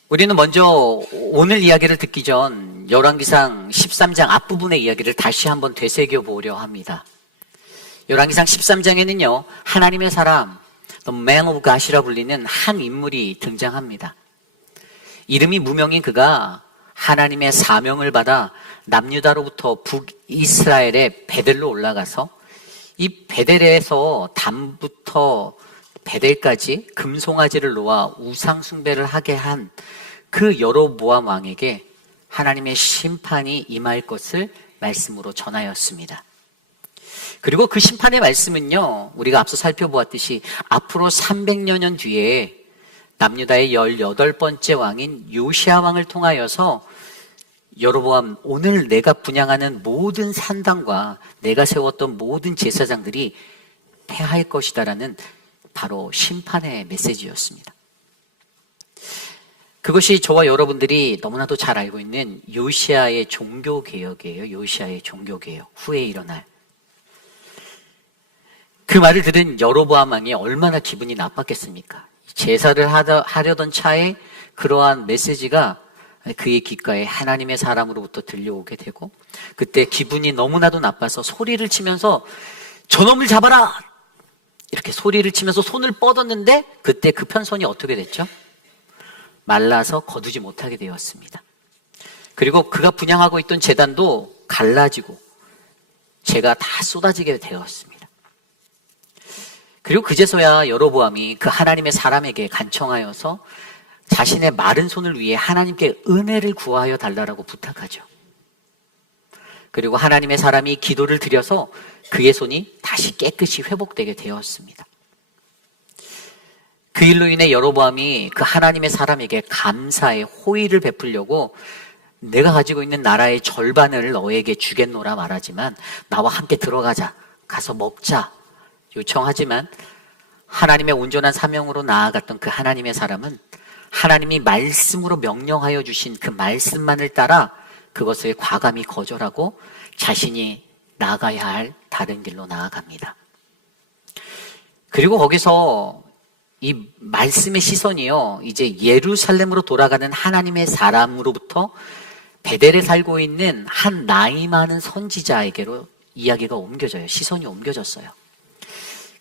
우리는 먼저 오늘 이야기를 듣기 전 열왕기상 13장 앞부분의 이야기를 다시 한번 되새겨 보려 합니다. 열왕기상 13장에는요, 하나님의 사람, The Man of God이라 불리는 한 인물이 등장합니다. 이름이 무명인 그가 하나님의 사명을 받아 남유다로부터 북이스라엘의 베델로 올라가서 이 베델에서 단부터 베델까지 금송아지를 놓아 우상 숭배를 하게 한 그 여로보암 왕에게 하나님의 심판이 임할 것을 말씀으로 전하였습니다. 그리고 그 심판의 말씀은요, 우리가 앞서 살펴보았듯이 앞으로 300여 년 뒤에 남유다의 18번째 왕인 요시야 왕을 통하여서 여로보암, 오늘 내가 분향하는 모든 산당과 내가 세웠던 모든 제사장들이 패할 것이다라는 바로 심판의 메시지였습니다. 그것이 저와 여러분들이 너무나도 잘 알고 있는 요시야의 종교개혁이에요. 요시야의 종교개혁 후에 일어날. 그 말을 들은 여로보암 왕이 얼마나 기분이 나빴겠습니까? 제사를 하려던 차에 그러한 메시지가 그의 귓가에 하나님의 사람으로부터 들려오게 되고, 그때 기분이 너무나도 나빠서 소리를 치면서 저놈을 잡아라! 이렇게 소리를 치면서 손을 뻗었는데 그때 그 편손이 어떻게 됐죠? 말라서 거두지 못하게 되었습니다. 그리고 그가 분향하고 있던 제단도 갈라지고 재가 다 쏟아지게 되었습니다. 그리고 그제서야 여로보암이 그 하나님의 사람에게 간청하여서 자신의 마른 손을 위해 하나님께 은혜를 구하여 달라고 부탁하죠. 그리고 하나님의 사람이 기도를 드려서 그의 손이 다시 깨끗이 회복되게 되었습니다. 그 일로 인해 여로보암이 그 하나님의 사람에게 감사의 호의를 베풀려고 내가 가지고 있는 나라의 절반을 너에게 주겠노라 말하지만 나와 함께 들어가자, 가서 먹자 요청하지만 하나님의 온전한 사명으로 나아갔던 그 하나님의 사람은 하나님이 말씀으로 명령하여 주신 그 말씀만을 따라 그것을 과감히 거절하고 자신이 나아가야 할 다른 길로 나아갑니다. 그리고 거기서 이 말씀의 시선이요, 이제 예루살렘으로 돌아가는 하나님의 사람으로부터 베델에 살고 있는 한 나이 많은 선지자에게로 이야기가 옮겨져요. 시선이 옮겨졌어요.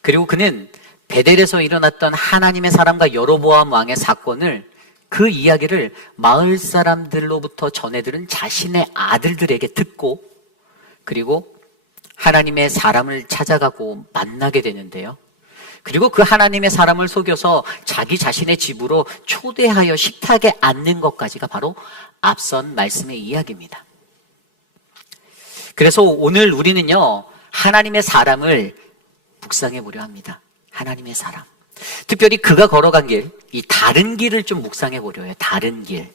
그리고 그는 베델에서 일어났던 하나님의 사람과 여로보암 왕의 사건을, 그 이야기를 마을 사람들로부터 전해들은 자신의 아들들에게 듣고, 그리고 하나님의 사람을 찾아가고 만나게 되는데요. 그리고 그 하나님의 사람을 속여서 자기 자신의 집으로 초대하여 식탁에 앉는 것까지가 바로 앞선 말씀의 이야기입니다. 그래서 오늘 우리는요, 하나님의 사람을 묵상해 보려 합니다. 하나님의 사람. 특별히 그가 걸어간 길, 이 다른 길을 좀 묵상해 보려 해요. 다른 길.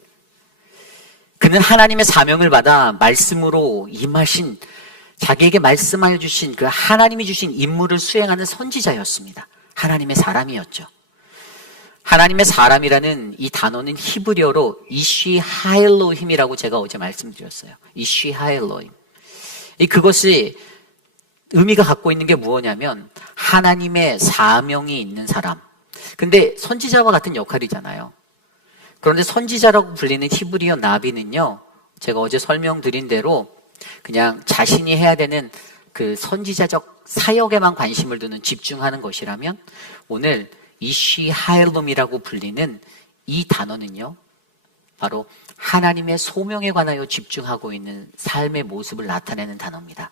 그는 하나님의 사명을 받아 말씀으로 임하신, 자기에게 말씀하여 주신 그 하나님이 주신 임무를 수행하는 선지자였습니다. 하나님의 사람이었죠. 하나님의 사람이라는 이 단어는 히브리어로 이쉬 하엘로힘이라고 제가 어제 말씀드렸어요. 이쉬 하엘로힘. 그것이 의미가 갖고 있는 게 무엇이냐면 하나님의 사명이 있는 사람. 근데 선지자와 같은 역할이잖아요. 그런데 선지자라고 불리는 히브리어 나비는요, 제가 어제 설명드린 대로 그냥 자신이 해야 되는 그 선지자적 사역에만 관심을 두는, 집중하는 것이라면, 오늘 이쉬 하엘롬이라고 불리는 이 단어는요, 바로 하나님의 소명에 관하여 집중하고 있는 삶의 모습을 나타내는 단어입니다.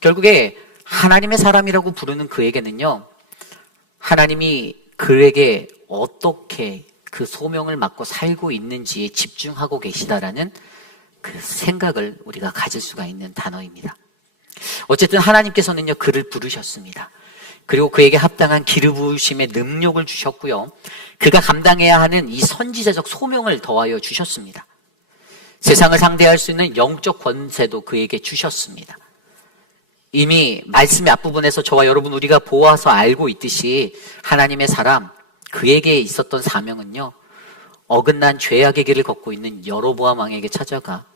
결국에 하나님의 사람이라고 부르는 그에게는요, 하나님이 그에게 어떻게 그 소명을 맡고 살고 있는지에 집중하고 계시다라는 그 생각을 우리가 가질 수가 있는 단어입니다. 어쨌든 하나님께서는요, 그를 부르셨습니다. 그리고 그에게 합당한 기름 부으심의 능력을 주셨고요, 그가 감당해야 하는 이 선지자적 소명을 더하여 주셨습니다. 세상을 상대할 수 있는 영적 권세도 그에게 주셨습니다. 이미 말씀의 앞부분에서 저와 여러분 우리가 보아서 알고 있듯이 하나님의 사람, 그에게 있었던 사명은요, 어긋난 죄악의 길을 걷고 있는 여로보암 왕에게 찾아가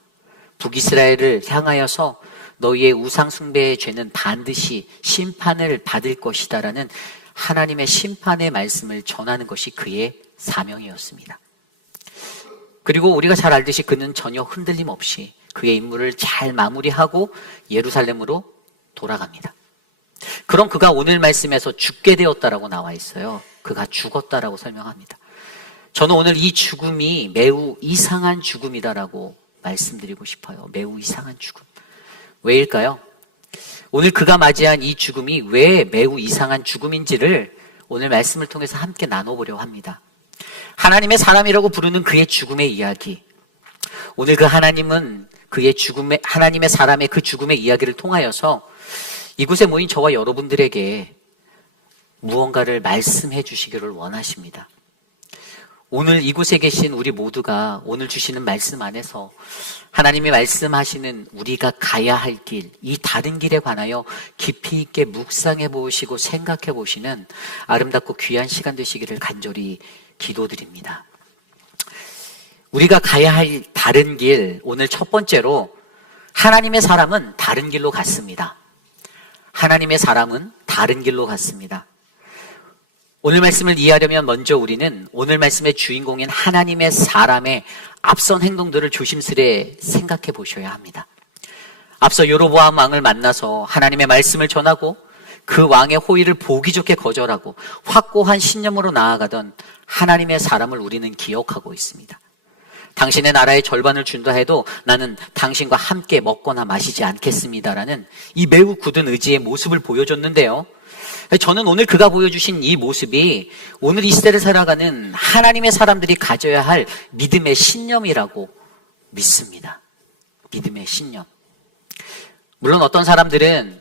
북이스라엘을 향하여서 너희의 우상 숭배의 죄는 반드시 심판을 받을 것이다라는 하나님의 심판의 말씀을 전하는 것이 그의 사명이었습니다. 그리고 우리가 잘 알듯이 그는 전혀 흔들림 없이 그의 임무를 잘 마무리하고 예루살렘으로 돌아갑니다. 그럼 그가 오늘 말씀에서 죽게 되었다라고 나와 있어요. 그가 죽었다라고 설명합니다. 저는 오늘 이 죽음이 매우 이상한 죽음이다라고 말씀드리고 싶어요. 매우 이상한 죽음. 왜일까요? 오늘 그가 맞이한 이 죽음이 왜 매우 이상한 죽음인지를 오늘 말씀을 통해서 함께 나눠보려고 합니다. 하나님의 사람이라고 부르는 그의 죽음의 이야기. 오늘 그 하나님은 하나님의 사람의 그 죽음의 이야기를 통하여서 이곳에 모인 저와 여러분들에게 무언가를 말씀해 주시기를 원하십니다. 오늘 이곳에 계신 우리 모두가 오늘 주시는 말씀 안에서 하나님이 말씀하시는 우리가 가야 할 길, 이 다른 길에 관하여 깊이 있게 묵상해 보시고 생각해 보시는 아름답고 귀한 시간 되시기를 간절히 기도드립니다. 우리가 가야 할 다른 길, 오늘 첫 번째로 하나님의 사람은 다른 길로 갔습니다. 하나님의 사람은 다른 길로 갔습니다. 오늘 말씀을 이해하려면 먼저 우리는 오늘 말씀의 주인공인 하나님의 사람의 앞선 행동들을 조심스레 생각해 보셔야 합니다. 앞서 여로보암 왕을 만나서 하나님의 말씀을 전하고 그 왕의 호의를 보기 좋게 거절하고 확고한 신념으로 나아가던 하나님의 사람을 우리는 기억하고 있습니다. 당신의 나라의 절반을 준다 해도 나는 당신과 함께 먹거나 마시지 않겠습니다라는 이 매우 굳은 의지의 모습을 보여줬는데요. 저는 오늘 그가 보여주신 이 모습이 오늘 이 시대를 살아가는 하나님의 사람들이 가져야 할 믿음의 신념이라고 믿습니다. 믿음의 신념. 물론 어떤 사람들은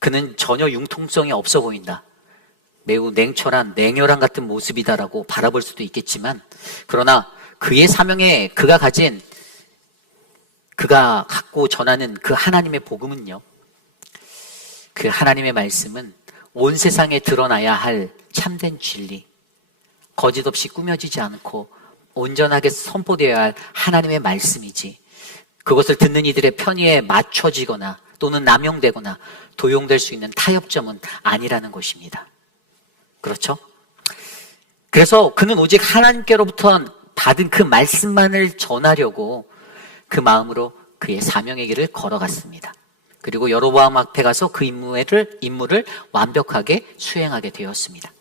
그는 전혀 융통성이 없어 보인다, 매우 냉혈한 같은 모습이다라고 바라볼 수도 있겠지만, 그러나 그의 사명에 그가 갖고 전하는 그 하나님의 복음은요, 그 하나님의 말씀은 온 세상에 드러나야 할 참된 진리, 거짓 없이 꾸며지지 않고 온전하게 선포되어야 할 하나님의 말씀이지, 그것을 듣는 이들의 편의에 맞춰지거나 또는 남용되거나 도용될 수 있는 타협점은 아니라는 것입니다. 그렇죠? 그래서 그는 오직 하나님께로부터 받은 그 말씀만을 전하려고 그 마음으로 그의 사명의 길을 걸어갔습니다. 그리고 여로보암 앞에 가서 그 임무를 완벽하게 수행하게 되었습니다.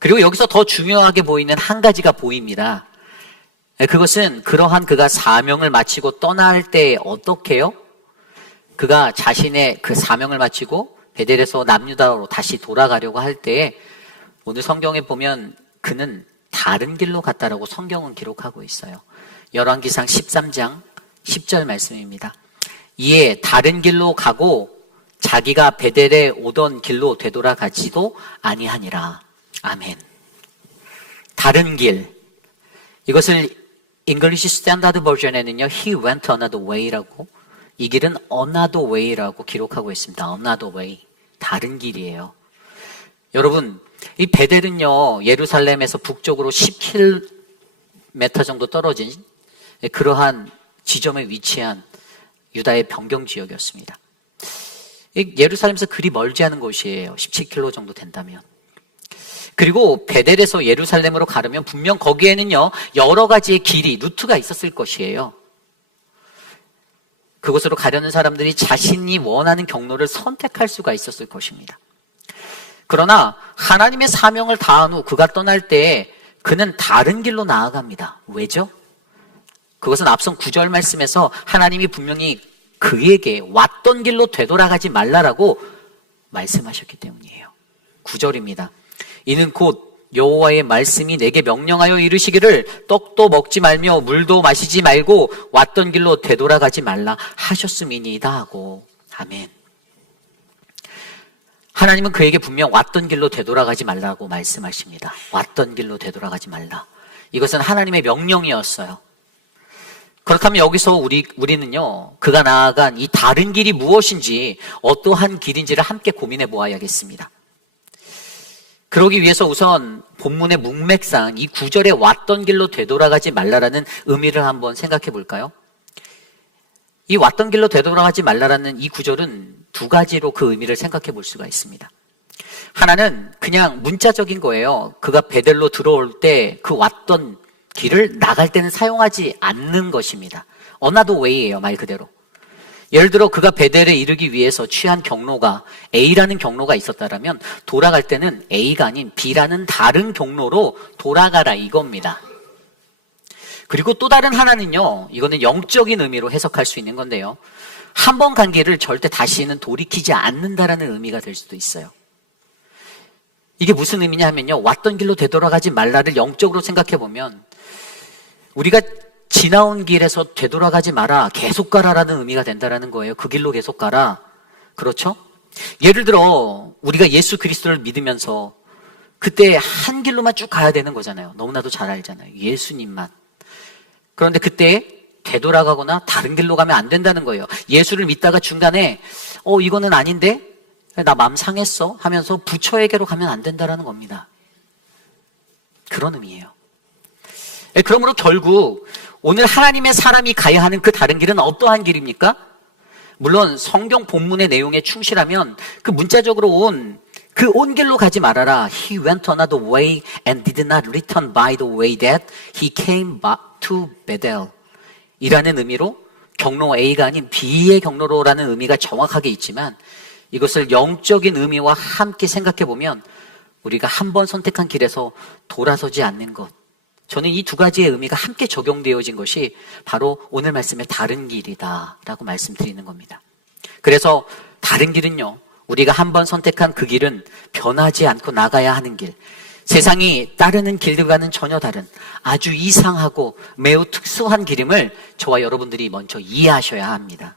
그리고 여기서 더 중요하게 보이는 한 가지가 보입니다. 그것은 그러한 그가 사명을 마치고 떠날 때 어떻게요? 그가 자신의 그 사명을 마치고 베델에서 남유다로 다시 돌아가려고 할 때에 오늘 성경에 보면 그는 다른 길로 갔다라고 성경은 기록하고 있어요. 열왕기상 13장 10절 말씀입니다. 이에 다른 길로 가고 자기가 베델에 오던 길로 되돌아가지도 아니하니라. 아멘. 다른 길. 이것을 English Standard Version에는요, He went another way라고, 이 길은 another way라고 기록하고 있습니다. another way. 다른 길이에요. 여러분, 이 베델은요, 예루살렘에서 북쪽으로 10km 정도 떨어진 그러한 지점에 위치한 유다의 변경 지역이었습니다. 예루살렘에서 그리 멀지 않은 곳이에요. 17km 정도 된다면. 그리고 베델에서 예루살렘으로 가려면 분명 거기에는요, 여러 가지의 길이, 루트가 있었을 것이에요. 그곳으로 가려는 사람들이 자신이 원하는 경로를 선택할 수가 있었을 것입니다. 그러나 하나님의 사명을 다한 후 그가 떠날 때 그는 다른 길로 나아갑니다. 왜죠? 그것은 앞선 9절 말씀에서 하나님이 분명히 그에게 왔던 길로 되돌아가지 말라라고 말씀하셨기 때문이에요. 9절입니다. 이는 곧 여호와의 말씀이 내게 명령하여 이르시기를 떡도 먹지 말며 물도 마시지 말고 왔던 길로 되돌아가지 말라 하셨음이니이다 하고. 아멘. 하나님은 그에게 분명 왔던 길로 되돌아가지 말라고 말씀하십니다. 왔던 길로 되돌아가지 말라. 이것은 하나님의 명령이었어요. 그렇다면 여기서 우리는요, 그가 나아간 이 다른 길이 무엇인지, 어떠한 길인지를 함께 고민해 보아야겠습니다. 그러기 위해서 우선 본문의 문맥상 이 9절에 왔던 길로 되돌아가지 말라라는 의미를 한번 생각해 볼까요? 이 왔던 길로 되돌아가지 말라라는 이 9절은 두 가지로 그 의미를 생각해 볼 수가 있습니다. 하나는 그냥 문자적인 거예요. 그가 베델로 들어올 때 그 왔던 길을 나갈 때는 사용하지 않는 것입니다. another way예요, 말 그대로. 예를 들어 그가 베델에 이르기 위해서 취한 경로가 A라는 경로가 있었다면 돌아갈 때는 A가 아닌 B라는 다른 경로로 돌아가라 이겁니다. 그리고 또 다른 하나는요, 이거는 영적인 의미로 해석할 수 있는 건데요. 한 번 간 길을 절대 다시는 돌이키지 않는다라는 의미가 될 수도 있어요. 이게 무슨 의미냐 하면요, 왔던 길로 되돌아가지 말라를 영적으로 생각해 보면 우리가 지나온 길에서 되돌아가지 마라, 계속 가라라는 의미가 된다라는 거예요. 그 길로 계속 가라. 그렇죠? 예를 들어 우리가 예수 그리스도를 믿으면서 그때 한 길로만 쭉 가야 되는 거잖아요. 너무나도 잘 알잖아요. 예수님만. 그런데 그때 되돌아가거나 다른 길로 가면 안 된다는 거예요. 예수를 믿다가 중간에 이거는 아닌데 나 마음 상했어 하면서 부처에게로 가면 안 된다라는 겁니다. 그런 의미예요. 그러므로 결국 오늘 하나님의 사람이 가야 하는 그 다른 길은 어떠한 길입니까? 물론 성경 본문의 내용에 충실하면 그 문자적으로 온 길로 가지 말아라. He went another way and did not return by the way that he came back to Bethel. 이라는 의미로 경로 A가 아닌 B의 경로로라는 의미가 정확하게 있지만 이것을 영적인 의미와 함께 생각해 보면 우리가 한 번 선택한 길에서 돌아서지 않는 것. 저는 이 두 가지의 의미가 함께 적용되어진 것이 바로 오늘 말씀의 다른 길이다라고 말씀드리는 겁니다. 그래서 다른 길은요, 우리가 한 번 선택한 그 길은 변하지 않고 나가야 하는 길, 세상이 따르는 길들과는 전혀 다른 아주 이상하고 매우 특수한 길임을 저와 여러분들이 먼저 이해하셔야 합니다.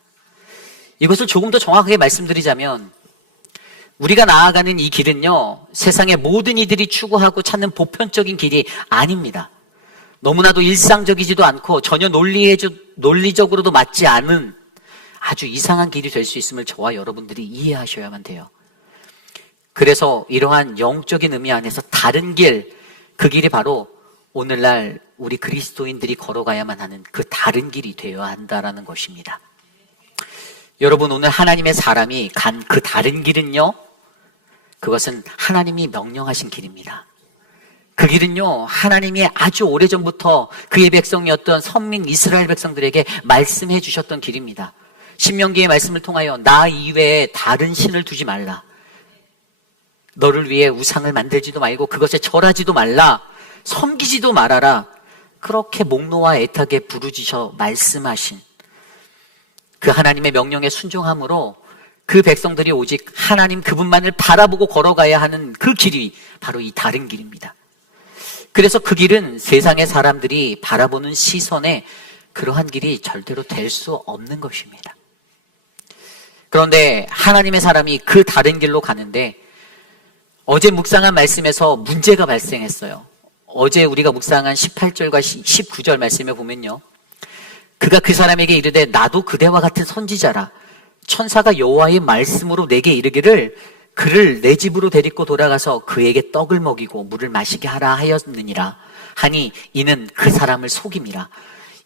이것을 조금 더 정확하게 말씀드리자면 우리가 나아가는 이 길은요, 세상의 모든 이들이 추구하고 찾는 보편적인 길이 아닙니다. 너무나도 일상적이지도 않고 전혀 논리적으로도 맞지 않은 아주 이상한 길이 될 수 있음을 저와 여러분들이 이해하셔야만 돼요. 그래서 이러한 영적인 의미 안에서 다른 길, 그 길이 바로 오늘날 우리 그리스도인들이 걸어가야만 하는 그 다른 길이 되어야 한다라는 것입니다. 여러분, 오늘 하나님의 사람이 간 그 다른 길은요, 그것은 하나님이 명령하신 길입니다. 그 길은요, 하나님이 아주 오래전부터 그의 백성이었던 선민 이스라엘 백성들에게 말씀해 주셨던 길입니다. 신명기의 말씀을 통하여 나 이외에 다른 신을 두지 말라. 너를 위해 우상을 만들지도 말고 그것에 절하지도 말라. 섬기지도 말아라. 그렇게 목노와 애타게 부르짖어 말씀하신 그 하나님의 명령에 순종함으로 그 백성들이 오직 하나님 그분만을 바라보고 걸어가야 하는 그 길이 바로 이 다른 길입니다. 그래서 그 길은 세상의 사람들이 바라보는 시선에 그러한 길이 절대로 될 수 없는 것입니다. 그런데 하나님의 사람이 그 다른 길로 가는데 어제 묵상한 말씀에서 문제가 발생했어요. 어제 우리가 묵상한 18절과 19절 말씀에 보면요, 그가 그 사람에게 이르되 나도 그대와 같은 선지자라. 천사가 여호와의 말씀으로 내게 이르기를 그를 내 집으로 데리고 돌아가서 그에게 떡을 먹이고 물을 마시게 하라 하였느니라 하니 이는 그 사람을 속임이라.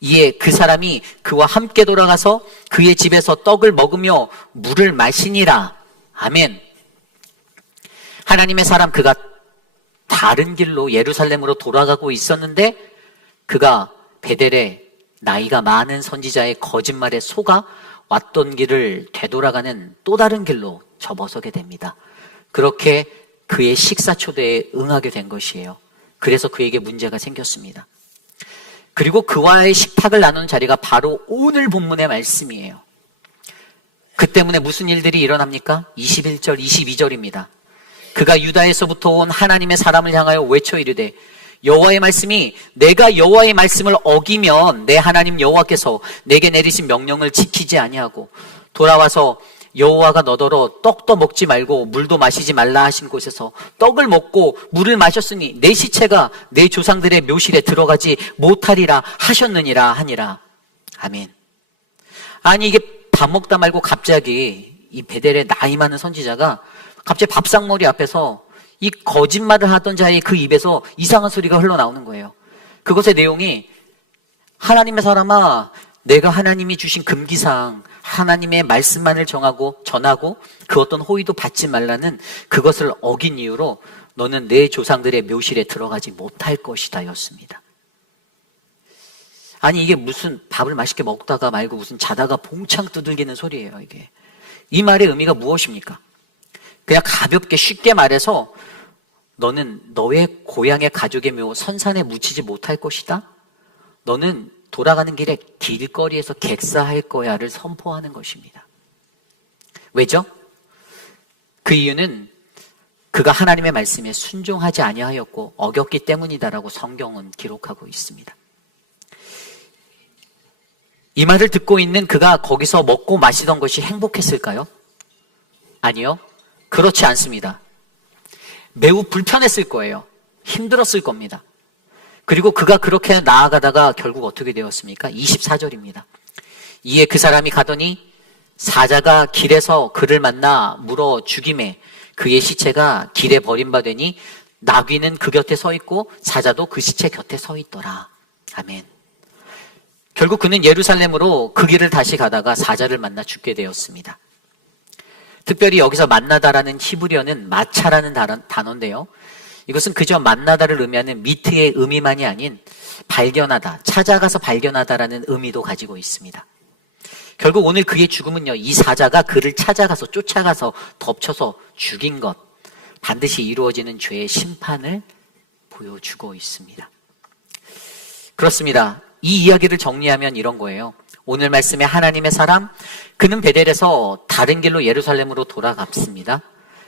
이에 그 사람이 그와 함께 돌아가서 그의 집에서 떡을 먹으며 물을 마시니라. 아멘. 하나님의 사람, 그가 다른 길로 예루살렘으로 돌아가고 있었는데 그가 베델에 나이가 많은 선지자의 거짓말에 속아 왔던 길을 되돌아가는 또 다른 길로 접어서게 됩니다. 그렇게 그의 식사 초대에 응하게 된 것이에요. 그래서 그에게 문제가 생겼습니다. 그리고 그와의 식탁을 나눈 자리가 바로 오늘 본문의 말씀이에요. 그 때문에 무슨 일들이 일어납니까? 21절, 22절입니다. 그가 유다에서부터 온 하나님의 사람을 향하여 외쳐 이르되 여호와의 말씀이 내가 여호와의 말씀을 어기면 내 하나님 여호와께서 내게 내리신 명령을 지키지 아니하고 돌아와서 여호와가 너더러 떡도 먹지 말고 물도 마시지 말라 하신 곳에서 떡을 먹고 물을 마셨으니 내 시체가 내 조상들의 묘실에 들어가지 못하리라 하셨느니라 하니라. 아멘. 아니 이게 밥 먹다 말고 갑자기 이 베델의 나이 많은 선지자가 갑자기 밥상머리 앞에서 이 거짓말을 하던 자의 그 입에서 이상한 소리가 흘러나오는 거예요. 그것의 내용이 하나님의 사람아, 내가 하나님이 주신 금기상 하나님의 말씀만을 전하고 그 어떤 호의도 받지 말라는 그것을 어긴 이유로 너는 내 조상들의 묘실에 들어가지 못할 것이다 였습니다. 아니 이게 무슨 밥을 맛있게 먹다가 말고 무슨 자다가 봉창 두들기는 소리예요 이게. 이 말의 의미가 무엇입니까? 그냥 가볍게 쉽게 말해서 너는 너의 고향의 가족의 묘 선산에 묻히지 못할 것이다. 너는 돌아가는 길에 길거리에서 객사할 거야를 선포하는 것입니다. 왜죠? 그 이유는 그가 하나님의 말씀에 순종하지 아니하였고 어겼기 때문이다라고 성경은 기록하고 있습니다. 이 말을 듣고 있는 그가 거기서 먹고 마시던 것이 행복했을까요? 아니요. 그렇지 않습니다. 매우 불편했을 거예요. 힘들었을 겁니다. 그리고 그가 그렇게 나아가다가 결국 어떻게 되었습니까? 24절입니다. 이에 그 사람이 가더니 사자가 길에서 그를 만나 물어 죽임에 그의 시체가 길에 버림받으니 나귀는 그 곁에 서 있고 사자도 그 시체 곁에 서 있더라. 아멘. 결국 그는 예루살렘으로 그 길을 다시 가다가 사자를 만나 죽게 되었습니다. 특별히 여기서 만나다라는 히브리어는 마차라는 단어인데요. 이것은 그저 만나다를 의미하는 미트의 의미만이 아닌 발견하다, 찾아가서 발견하다라는 의미도 가지고 있습니다. 결국 오늘 그의 죽음은요, 이 사자가 그를 찾아가서 쫓아가서 덮쳐서 죽인 것, 반드시 이루어지는 죄의 심판을 보여주고 있습니다. 그렇습니다. 이 이야기를 정리하면 이런 거예요. 오늘 말씀에 하나님의 사람, 그는 베델에서 다른 길로 예루살렘으로 돌아갔습니다.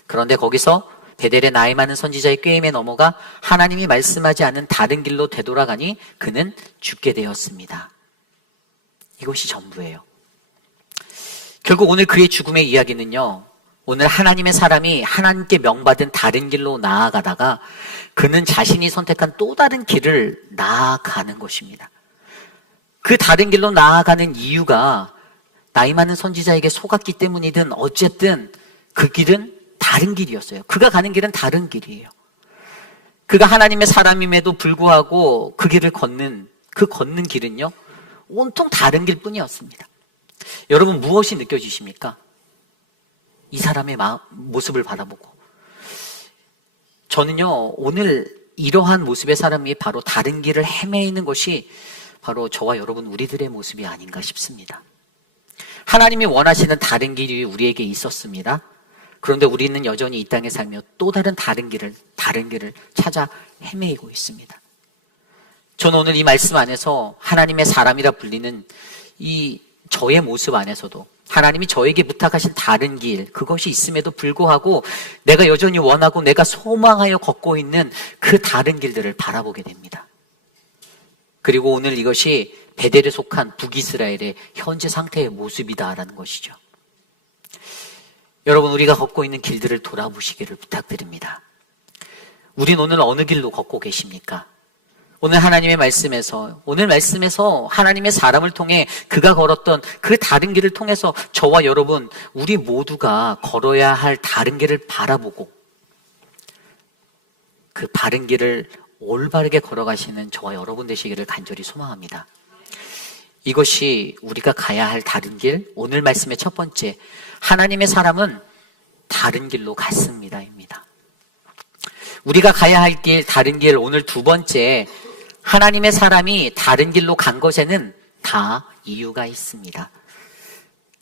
그런데 거기서 베델의 나이 많은 선지자의 꾀임에 넘어가 하나님이 말씀하지 않은 다른 길로 되돌아가니 그는 죽게 되었습니다. 이것이 전부예요. 결국 오늘 그의 죽음의 이야기는요, 오늘 하나님의 사람이 하나님께 명받은 다른 길로 나아가다가 그는 자신이 선택한 또 다른 길을 나아가는 것입니다. 그 다른 길로 나아가는 이유가 나이 많은 선지자에게 속았기 때문이든 어쨌든 그 길은 다른 길이었어요. 그가 가는 길은 다른 길이에요. 그가 하나님의 사람임에도 불구하고 그 길을 걷는 길은요, 온통 다른 길뿐이었습니다. 여러분 무엇이 느껴지십니까? 이 사람의 모습을 바라보고 저는요, 오늘 이러한 모습의 사람이 바로 다른 길을 헤매이는 것이 바로 저와 여러분 우리들의 모습이 아닌가 싶습니다. 하나님이 원하시는 다른 길이 우리에게 있었습니다. 그런데 우리는 여전히 이 땅에 살며 또 다른 길을 찾아 헤매이고 있습니다. 저는 오늘 이 말씀 안에서 하나님의 사람이라 불리는 이 저의 모습 안에서도 하나님이 저에게 부탁하신 다른 길, 그것이 있음에도 불구하고 내가 여전히 원하고 내가 소망하여 걷고 있는 그 다른 길들을 바라보게 됩니다. 그리고 오늘 이것이 베델에 속한 북이스라엘의 현재 상태의 모습이다라는 것이죠. 여러분, 우리가 걷고 있는 길들을 돌아보시기를 부탁드립니다. 우린 오늘 어느 길로 걷고 계십니까? 오늘 하나님의 말씀에서, 오늘 말씀에서 하나님의 사람을 통해 그가 걸었던 그 다른 길을 통해서 저와 여러분, 우리 모두가 걸어야 할 다른 길을 바라보고 그 바른 길을 올바르게 걸어가시는 저와 여러분 되시기를 간절히 소망합니다. 이것이 우리가 가야 할 다른 길, 오늘 말씀의 첫 번째, 하나님의 사람은 다른 길로 갔습니다입니다. 우리가 가야 할 길, 다른 길, 오늘 두 번째, 하나님의 사람이 다른 길로 간 것에는 다 이유가 있습니다.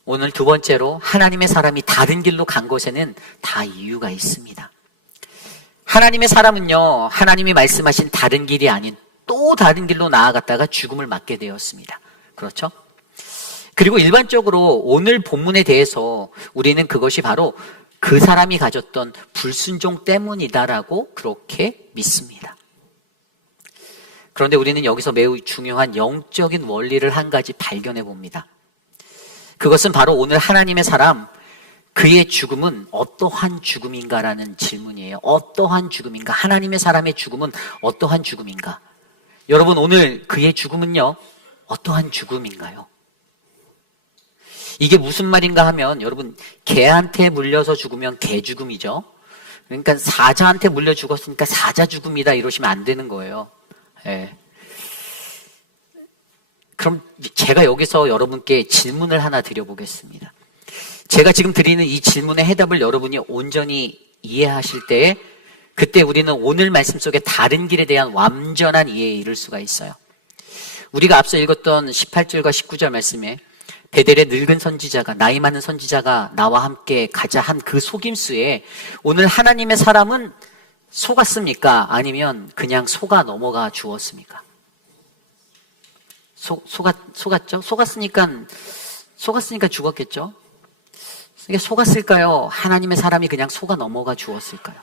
오늘 두 번째로 하나님의 사람이 다른 길로 간 것에는 다 이유가 있습니다. 하나님의 사람은요, 하나님이 말씀하신 다른 길이 아닌 또 다른 길로 나아갔다가 죽음을 맞게 되었습니다. 그렇죠? 그리고 일반적으로 오늘 본문에 대해서 우리는 그것이 바로 그 사람이 가졌던 불순종 때문이다라고 그렇게 믿습니다. 그런데 우리는 여기서 매우 중요한 영적인 원리를 한 가지 발견해 봅니다. 그것은 바로 오늘 하나님의 사람, 그의 죽음은 어떠한 죽음인가라는 질문이에요. 어떠한 죽음인가? 하나님의 사람의 죽음은 어떠한 죽음인가? 여러분, 오늘 그의 죽음은요, 어떠한 죽음인가요? 이게 무슨 말인가 하면, 여러분, 개한테 물려서 죽으면 개 죽음이죠. 그러니까 사자한테 물려 죽었으니까 사자 죽음이다 이러시면 안 되는 거예요. 예. 그럼 제가 여기서 여러분께 질문을 하나 드려보겠습니다. 제가 지금 드리는 이 질문의 해답을 여러분이 온전히 이해하실 때에 그때 우리는 오늘 말씀 속에 다른 길에 대한 완전한 이해에 이를 수가 있어요. 우리가 앞서 읽었던 18절과 19절 말씀에 베델의 늙은 선지자가, 나이 많은 선지자가 나와 함께 가자 한 그 속임수에 오늘 하나님의 사람은 속았습니까? 아니면 그냥 속아 넘어가 주었습니까? 속았죠? 속았으니까 죽었겠죠? 이게 속았을까요? 하나님의 사람이 그냥 속아 넘어가 주었을까요?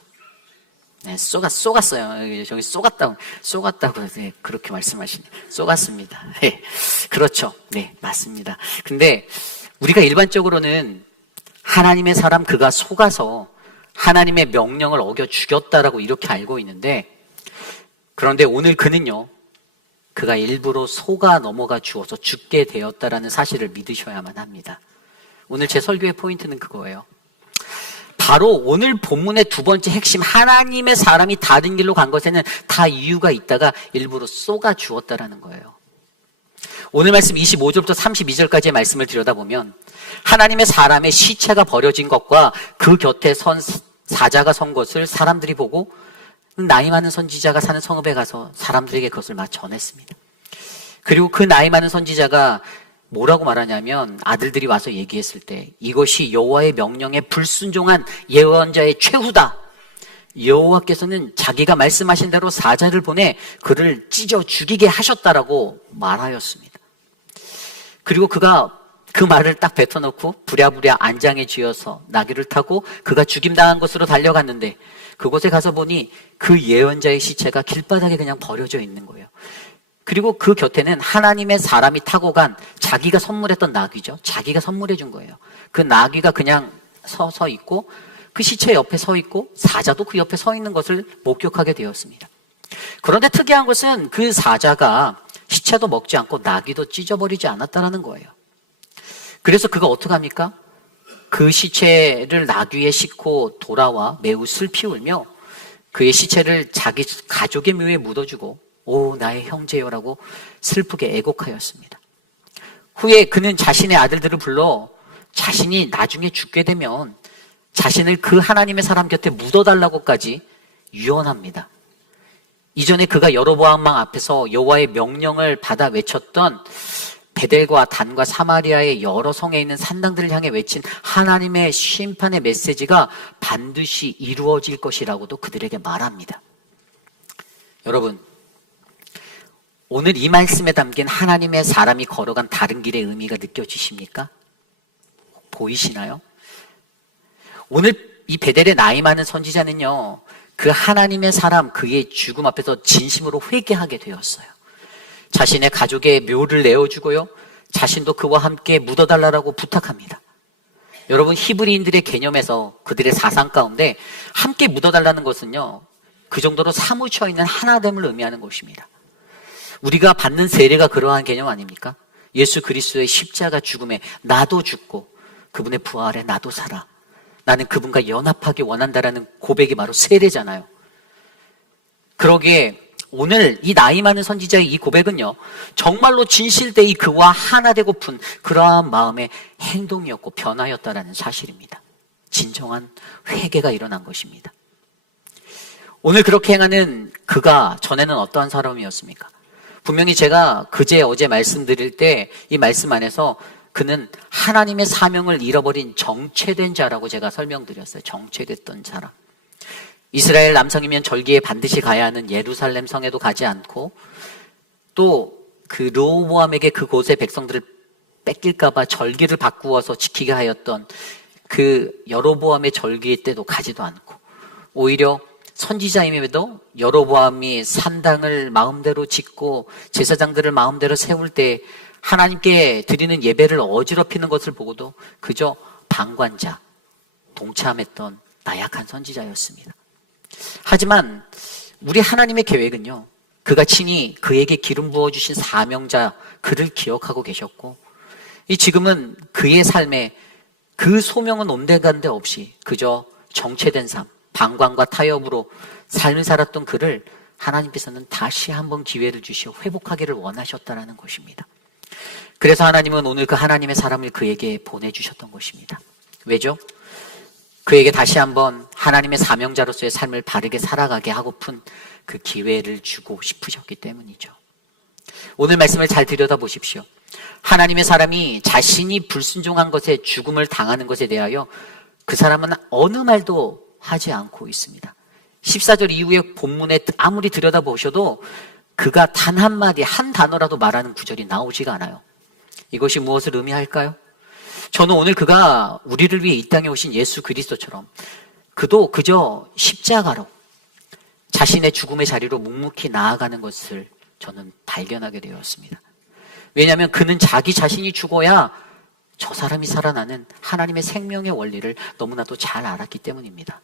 네, 속았어요. 저기 속았다고, 네, 그렇게 말씀하시네. 속았습니다. 네, 그렇죠. 네, 맞습니다. 근데 우리가 일반적으로는 하나님의 사람 그가 속아서 하나님의 명령을 어겨 죽였다라고 이렇게 알고 있는데, 그런데 오늘 그는요, 그가 일부러 속아 넘어가 주어서 죽게 되었다라는 사실을 믿으셔야만 합니다. 오늘 제 설교의 포인트는 그거예요. 바로 오늘 본문의 두 번째 핵심, 하나님의 사람이 다른 길로 간 것에는 다 이유가 있다가 일부러 쏘가 주었다라는 거예요. 오늘 말씀 25절부터 32절까지의 말씀을 들여다보면 하나님의 사람의 시체가 버려진 것과 그 곁에 선 사자가 선 것을 사람들이 보고 나이 많은 선지자가 사는 성읍에 가서 사람들에게 그것을 막 전했습니다. 그리고 그 나이 많은 선지자가 뭐라고 말하냐면 아들들이 와서 얘기했을 때 이것이 여호와의 명령에 불순종한 예언자의 최후다. 여호와께서는 자기가 말씀하신 대로 사자를 보내 그를 찢어 죽이게 하셨다라고 말하였습니다. 그리고 그가 그 말을 딱 뱉어놓고 부랴부랴 안장에 쥐어서 나귀를 타고 그가 죽임당한 곳으로 달려갔는데 그곳에 가서 보니 그 예언자의 시체가 길바닥에 그냥 버려져 있는 거예요. 그리고 그 곁에는 하나님의 사람이 타고 간 자기가 선물했던 나귀죠. 자기가 선물해 준 거예요. 그 나귀가 그냥 서 있고 그 시체 옆에 서 있고 사자도 그 옆에 서 있는 것을 목격하게 되었습니다. 그런데 특이한 것은 그 사자가 시체도 먹지 않고 나귀도 찢어버리지 않았다는 거예요. 그래서 그가 어떻게 합니까? 그 시체를 나귀에 싣고 돌아와 매우 슬피 울며 그의 시체를 자기 가족의 묘에 묻어주고 오 나의 형제여라고 슬프게 애곡하였습니다. 후에 그는 자신의 아들들을 불러 자신이 나중에 죽게 되면 자신을 그 하나님의 사람 곁에 묻어달라고까지 유언합니다. 이전에 그가 여로보암 왕 앞에서 여호와의 명령을 받아 외쳤던 베델과 단과 사마리아의 여러 성에 있는 산당들을 향해 외친 하나님의 심판의 메시지가 반드시 이루어질 것이라고도 그들에게 말합니다. 여러분, 오늘 이 말씀에 담긴 하나님의 사람이 걸어간 다른 길의 의미가 느껴지십니까? 보이시나요? 오늘 이 베델의 나이 많은 선지자는요, 그 하나님의 사람 그의 죽음 앞에서 진심으로 회개하게 되었어요. 자신의 가족의 묘를 내어주고요, 자신도 그와 함께 묻어달라고 부탁합니다. 여러분, 히브리인들의 개념에서 그들의 사상 가운데 함께 묻어달라는 것은요, 그 정도로 사무쳐 있는 하나됨을 의미하는 것입니다. 우리가 받는 세례가 그러한 개념 아닙니까? 예수 그리스도의 십자가 죽음에 나도 죽고 그분의 부활에 나도 살아. 나는 그분과 연합하기 원한다라는 고백이 바로 세례잖아요. 그러기에 오늘 이 나이 많은 선지자의 이 고백은요, 정말로 진실되이 그와 하나 되고픈 그러한 마음의 행동이었고 변화였다라는 사실입니다. 진정한 회개가 일어난 것입니다. 오늘 그렇게 행하는 그가 전에는 어떠한 사람이었습니까? 분명히 제가 그제 어제 말씀드릴 때 이 말씀 안에서 그는 하나님의 사명을 잃어버린 정체된 자라고 제가 설명드렸어요. 정체됐던 사람. 이스라엘 남성이면 절기에 반드시 가야 하는 예루살렘 성에도 가지 않고 또 그 르호보암에게 그곳의 백성들을 뺏길까봐 절기를 바꾸어서 지키게 하였던 그 여로보암의 절기 때도 가지도 않고 오히려 선지자임에도 여로보암이 산당을 마음대로 짓고 제사장들을 마음대로 세울 때 하나님께 드리는 예배를 어지럽히는 것을 보고도 그저 방관자, 동참했던 나약한 선지자였습니다. 하지만 우리 하나님의 계획은요, 그가 친히 그에게 기름 부어주신 사명자 그를 기억하고 계셨고 지금은 그의 삶에 그 소명은 온데간데 없이 그저 정체된 삶, 방광과 타협으로 삶을 살았던 그를 하나님께서는 다시 한번 기회를 주시어 회복하기를 원하셨다는 것입니다. 그래서 하나님은 오늘 그 하나님의 사람을 그에게 보내주셨던 것입니다. 왜죠? 그에게 다시 한번 하나님의 사명자로서의 삶을 바르게 살아가게 하고픈 그 기회를 주고 싶으셨기 때문이죠. 오늘 말씀을 잘 들여다보십시오. 하나님의 사람이 자신이 불순종한 것에 죽음을 당하는 것에 대하여 그 사람은 어느 말도 하지 않고 있습니다. 14절 이후의 본문에 아무리 들여다보셔도 그가 단 한마디, 한 단어라도 말하는 구절이 나오지가 않아요. 이것이 무엇을 의미할까요? 저는 오늘 그가 우리를 위해 이 땅에 오신 예수 그리스도처럼 그도 그저 십자가로 자신의 죽음의 자리로 묵묵히 나아가는 것을 저는 발견하게 되었습니다. 왜냐하면 그는 자기 자신이 죽어야 저 사람이 살아나는 하나님의 생명의 원리를 너무나도 잘 알았기 때문입니다.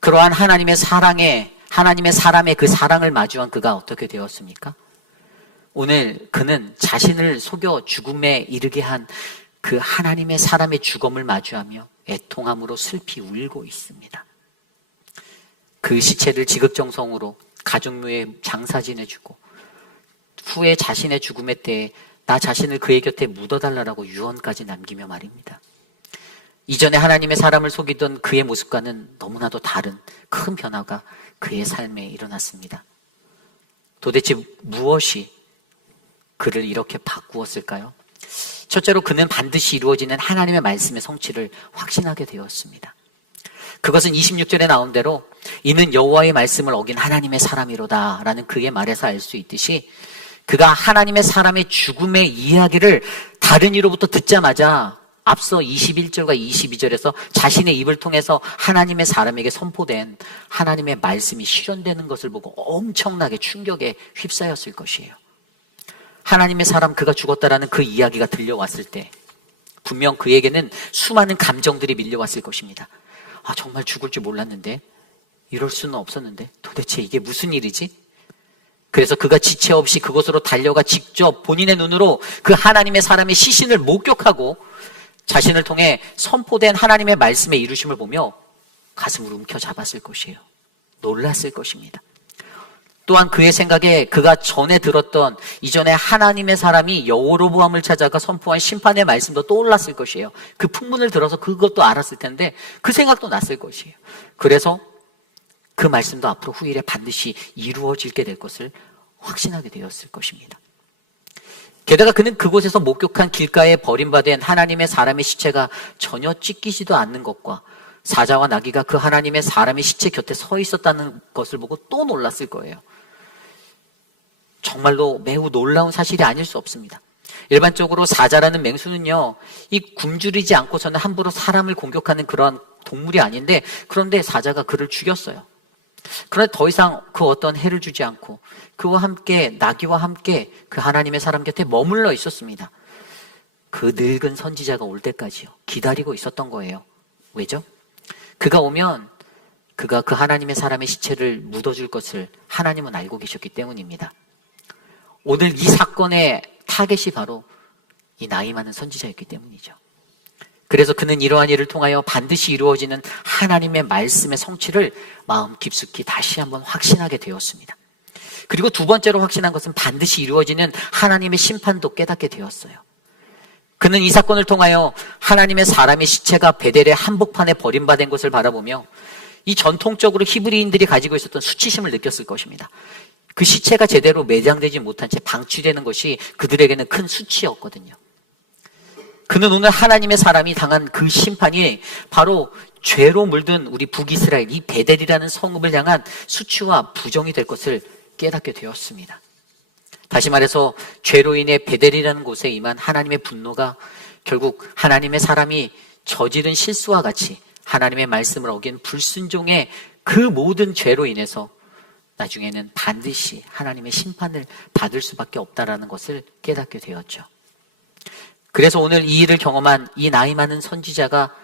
그러한 하나님의 사람의 그 사랑을 마주한 그가 어떻게 되었습니까? 오늘 그는 자신을 속여 죽음에 이르게 한 그 하나님의 사람의 죽음을 마주하며 애통함으로 슬피 울고 있습니다. 그 시체를 지극정성으로 가족묘에 장사 지내주고 후에 자신의 죽음의 때에 나 자신을 그의 곁에 묻어달라고 유언까지 남기며 말입니다. 이전에 하나님의 사람을 속이던 그의 모습과는 너무나도 다른 큰 변화가 그의 삶에 일어났습니다. 도대체 무엇이 그를 이렇게 바꾸었을까요? 첫째로 그는 반드시 이루어지는 하나님의 말씀의 성취를 확신하게 되었습니다. 그것은 26절에 나온 대로 이는 여호와의 말씀을 어긴 하나님의 사람이로다 라는 그의 말에서 알 수 있듯이 그가 하나님의 사람의 죽음의 이야기를 다른 이로부터 듣자마자 앞서 21절과 22절에서 자신의 입을 통해서 하나님의 사람에게 선포된 하나님의 말씀이 실현되는 것을 보고 엄청나게 충격에 휩싸였을 것이에요. 하나님의 사람 그가 죽었다라는 그 이야기가 들려왔을 때 분명 그에게는 수많은 감정들이 밀려왔을 것입니다. 아, 정말 죽을 줄 몰랐는데, 이럴 수는 없었는데, 도대체 이게 무슨 일이지? 그래서 그가 지체 없이 그곳으로 달려가 직접 본인의 눈으로 그 하나님의 사람의 시신을 목격하고 자신을 통해 선포된 하나님의 말씀의 이루심을 보며 가슴을 움켜잡았을 것이에요. 놀랐을 것입니다. 또한 그의 생각에 그가 전에 들었던 이전에 하나님의 사람이 여로보암을 찾아가 선포한 심판의 말씀도 떠올랐을 것이에요. 그 풍문을 들어서 그것도 알았을 텐데 그 생각도 났을 것이에요. 그래서 그 말씀도 앞으로 후일에 반드시 이루어지게 될 것을 확신하게 되었을 것입니다. 게다가 그는 그곳에서 목격한 길가에 버림받은 하나님의 사람의 시체가 전혀 찢기지도 않는 것과 사자와 나귀가 그 하나님의 사람의 시체 곁에 서 있었다는 것을 보고 또 놀랐을 거예요. 정말로 매우 놀라운 사실이 아닐 수 없습니다. 일반적으로 사자라는 맹수는요, 이 굶주리지 않고서는 함부로 사람을 공격하는 그런 동물이 아닌데, 그런데 사자가 그를 죽였어요. 그런데 더 이상 그 어떤 해를 주지 않고 그와 함께 나귀와 함께 그 하나님의 사람 곁에 머물러 있었습니다. 그 늙은 선지자가 올 때까지요 기다리고 있었던 거예요. 왜죠? 그가 오면 그가 그 하나님의 사람의 시체를 묻어줄 것을 하나님은 알고 계셨기 때문입니다. 오늘 이 사건의 타겟이 바로 이 나이 많은 선지자였기 때문이죠. 그래서 그는 이러한 일을 통하여 반드시 이루어지는 하나님의 말씀의 성취를 마음 깊숙이 다시 한번 확신하게 되었습니다. 그리고 두 번째로 확신한 것은 반드시 이루어지는 하나님의 심판도 깨닫게 되었어요. 그는 이 사건을 통하여 하나님의 사람의 시체가 베델의 한복판에 버림받은 것을 바라보며 이 전통적으로 히브리인들이 가지고 있었던 수치심을 느꼈을 것입니다. 그 시체가 제대로 매장되지 못한 채 방치되는 것이 그들에게는 큰 수치였거든요. 그는 오늘 하나님의 사람이 당한 그 심판이 바로 죄로 물든 우리 북이스라엘 이 베델이라는 성읍을 향한 수치와 부정이 될 것을 깨닫게 되었습니다. 다시 말해서 죄로 인해 베델이라는 곳에 임한 하나님의 분노가 결국 하나님의 사람이 저지른 실수와 같이 하나님의 말씀을 어긴 불순종의 그 모든 죄로 인해서 나중에는 반드시 하나님의 심판을 받을 수밖에 없다라는 것을 깨닫게 되었죠. 그래서 오늘 이 일을 경험한 이 나이 많은 선지자가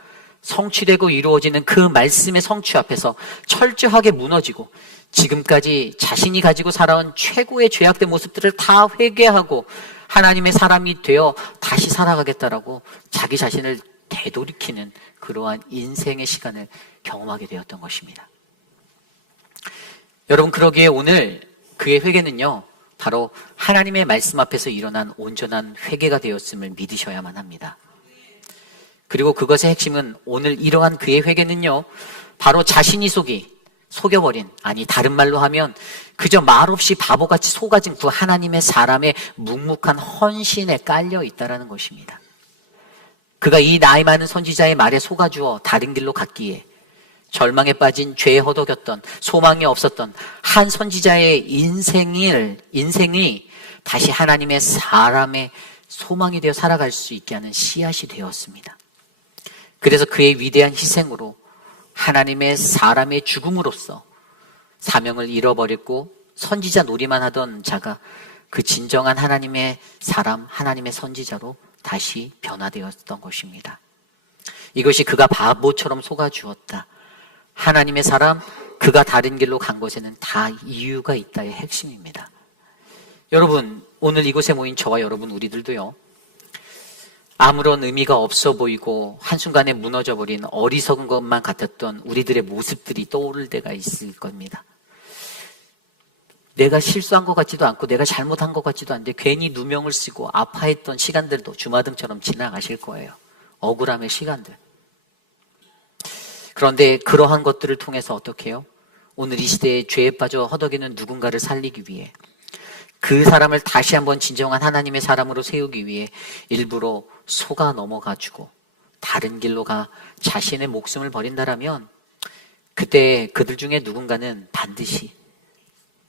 성취되고 이루어지는 그 말씀의 성취 앞에서 철저하게 무너지고 지금까지 자신이 가지고 살아온 최고의 죄악된 모습들을 다 회개하고 하나님의 사람이 되어 다시 살아가겠다라고 자기 자신을 되돌이키는 그러한 인생의 시간을 경험하게 되었던 것입니다. 여러분, 그러기에 오늘 그의 회개는요, 바로 하나님의 말씀 앞에서 일어난 온전한 회개가 되었음을 믿으셔야만 합니다. 그리고 그것의 핵심은 오늘 이러한 그의 회개는요, 바로 자신이 속이 속여버린, 아니 다른 말로 하면 그저 말없이 바보같이 속아진 그 하나님의 사람의 묵묵한 헌신에 깔려 있다라는 것입니다. 그가 이 나이 많은 선지자의 말에 속아주어 다른 길로 갔기에 절망에 빠진 죄에 허덕였던, 소망이 없었던 한 선지자의 인생이 다시 하나님의 사람의 소망이 되어 살아갈 수 있게 하는 씨앗이 되었습니다. 그래서 그의 위대한 희생으로 하나님의 사람의 죽음으로써 사명을 잃어버렸고 선지자 놀이만 하던 자가 그 진정한 하나님의 사람, 하나님의 선지자로 다시 변화되었던 것입니다. 이것이 그가 바보처럼 속아주었다. 하나님의 사람, 그가 다른 길로 간 것에는 다 이유가 있다의 핵심입니다. 여러분, 오늘 이곳에 모인 저와 여러분 우리들도요, 아무런 의미가 없어 보이고 한순간에 무너져버린 어리석은 것만 같았던 우리들의 모습들이 떠오를 때가 있을 겁니다. 내가 실수한 것 같지도 않고 내가 잘못한 것 같지도 않은데 괜히 누명을 쓰고 아파했던 시간들도 주마등처럼 지나가실 거예요. 억울함의 시간들. 그런데 그러한 것들을 통해서 어떻게 해요? 오늘 이 시대에 죄에 빠져 허덕이는 누군가를 살리기 위해, 그 사람을 다시 한번 진정한 하나님의 사람으로 세우기 위해 일부러 속아 넘어가지고 다른 길로 가 자신의 목숨을 버린다라면 그때 그들 중에 누군가는 반드시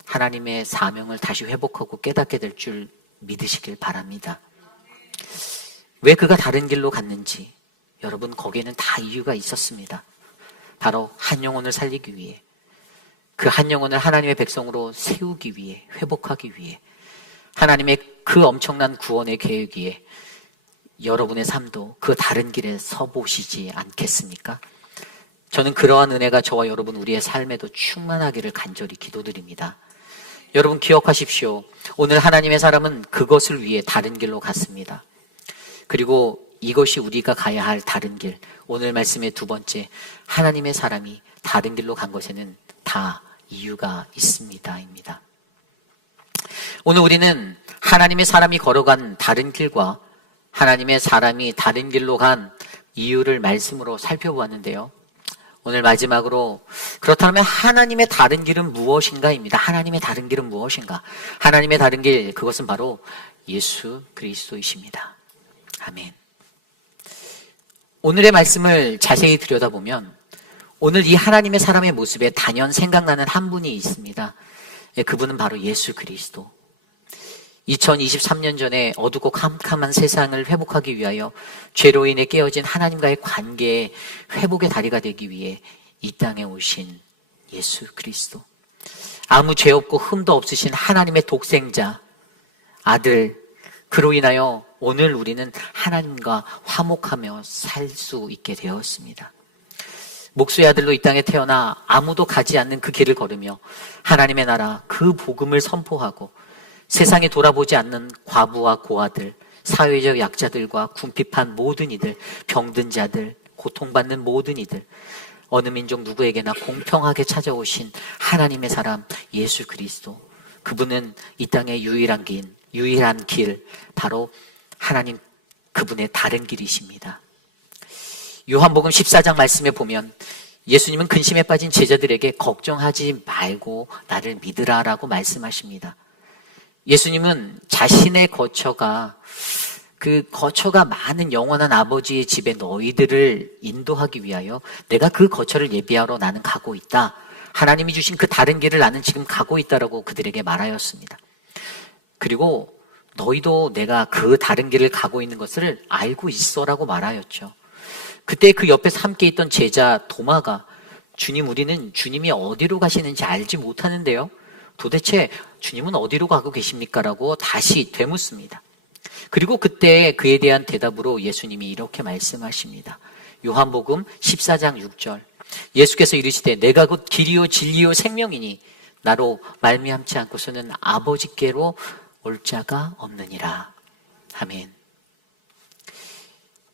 하나님의 사명을 다시 회복하고 깨닫게 될 줄 믿으시길 바랍니다. 왜 그가 다른 길로 갔는지 여러분, 거기에는 다 이유가 있었습니다. 바로 한 영혼을 살리기 위해, 그 한 영혼을 하나님의 백성으로 세우기 위해, 회복하기 위해, 하나님의 그 엄청난 구원의 계획 위에 여러분의 삶도 그 다른 길에 서보시지 않겠습니까? 저는 그러한 은혜가 저와 여러분 우리의 삶에도 충만하기를 간절히 기도드립니다. 여러분 기억하십시오. 오늘 하나님의 사람은 그것을 위해 다른 길로 갔습니다. 그리고 이것이 우리가 가야 할 다른 길, 오늘 말씀의 두 번째, 하나님의 사람이 다른 길로 간 것에는 다 이유가 있습니다입니다. 오늘 우리는 하나님의 사람이 걸어간 다른 길과 하나님의 사람이 다른 길로 간 이유를 말씀으로 살펴보았는데요. 오늘 마지막으로, 그렇다면 하나님의 다른 길은 무엇인가입니다. 하나님의 다른 길은 무엇인가? 하나님의 다른 길, 그것은 바로 예수 그리스도이십니다. 아멘. 오늘의 말씀을 자세히 들여다보면 오늘 이 하나님의 사람의 모습에 단연 생각나는 한 분이 있습니다. 그분은 바로 예수 그리스도. 2023년 전에 어둡고 캄캄한 세상을 회복하기 위하여 죄로 인해 깨어진 하나님과의 관계의 회복의 다리가 되기 위해 이 땅에 오신 예수 그리스도. 아무 죄 없고 흠도 없으신 하나님의 독생자, 아들, 그로 인하여 오늘 우리는 하나님과 화목하며 살 수 있게 되었습니다. 목수의 아들로 이 땅에 태어나 아무도 가지 않는 그 길을 걸으며 하나님의 나라, 그 복음을 선포하고 세상에 돌아보지 않는 과부와 고아들, 사회적 약자들과 궁핍한 모든 이들, 병든 자들, 고통받는 모든 이들, 어느 민족 누구에게나 공평하게 찾아오신 하나님의 사람 예수 그리스도. 그분은 이 땅의 유일한 길, 바로 하나님 그분의 다른 길이십니다. 요한복음 14장 말씀에 보면 예수님은 근심에 빠진 제자들에게 걱정하지 말고 나를 믿으라라고 말씀하십니다. 예수님은 자신의 거처가, 그 거처가 많은 영원한 아버지의 집에 너희들을 인도하기 위하여 내가 그 거처를 예비하러 나는 가고 있다. 하나님이 주신 그 다른 길을 나는 지금 가고 있다라고 그들에게 말하였습니다. 그리고 너희도 내가 그 다른 길을 가고 있는 것을 알고 있어라고 말하였죠. 그때 그 옆에서 함께 있던 제자 도마가, 주님, 우리는 주님이 어디로 가시는지 알지 못하는데요, 도대체 주님은 어디로 가고 계십니까? 라고 다시 되묻습니다. 그리고 그때 그에 대한 대답으로 예수님이 이렇게 말씀하십니다. 요한복음 14장 6절. 예수께서 이르시되 내가 곧 길이요 진리요 생명이니 나로 말미암지 않고서는 아버지께로 올 자가 없느니라. 아멘.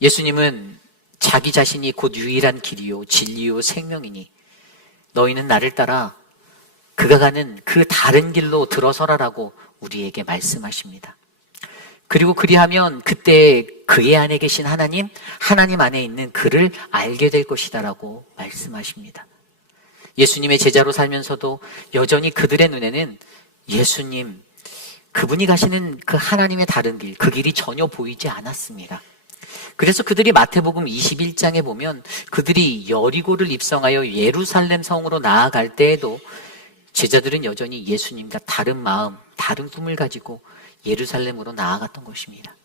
예수님은 자기 자신이 곧 유일한 길이요 진리요 생명이니 너희는 나를 따라 그가 가는 그 다른 길로 들어서라라고 우리에게 말씀하십니다. 그리고 그리하면 그때 그의 안에 계신 하나님 안에 있는 그를 알게 될 것이다라고 말씀하십니다. 예수님의 제자로 살면서도 여전히 그들의 눈에는 예수님, 그분이 가시는 그 하나님의 다른 길, 그 길이 전혀 보이지 않았습니다. 그래서 그들이 마태복음 21장에 보면 그들이 여리고를 입성하여 예루살렘 성으로 나아갈 때에도 제자들은 여전히 예수님과 다른 마음, 다른 꿈을 가지고 예루살렘으로 나아갔던 것입니다.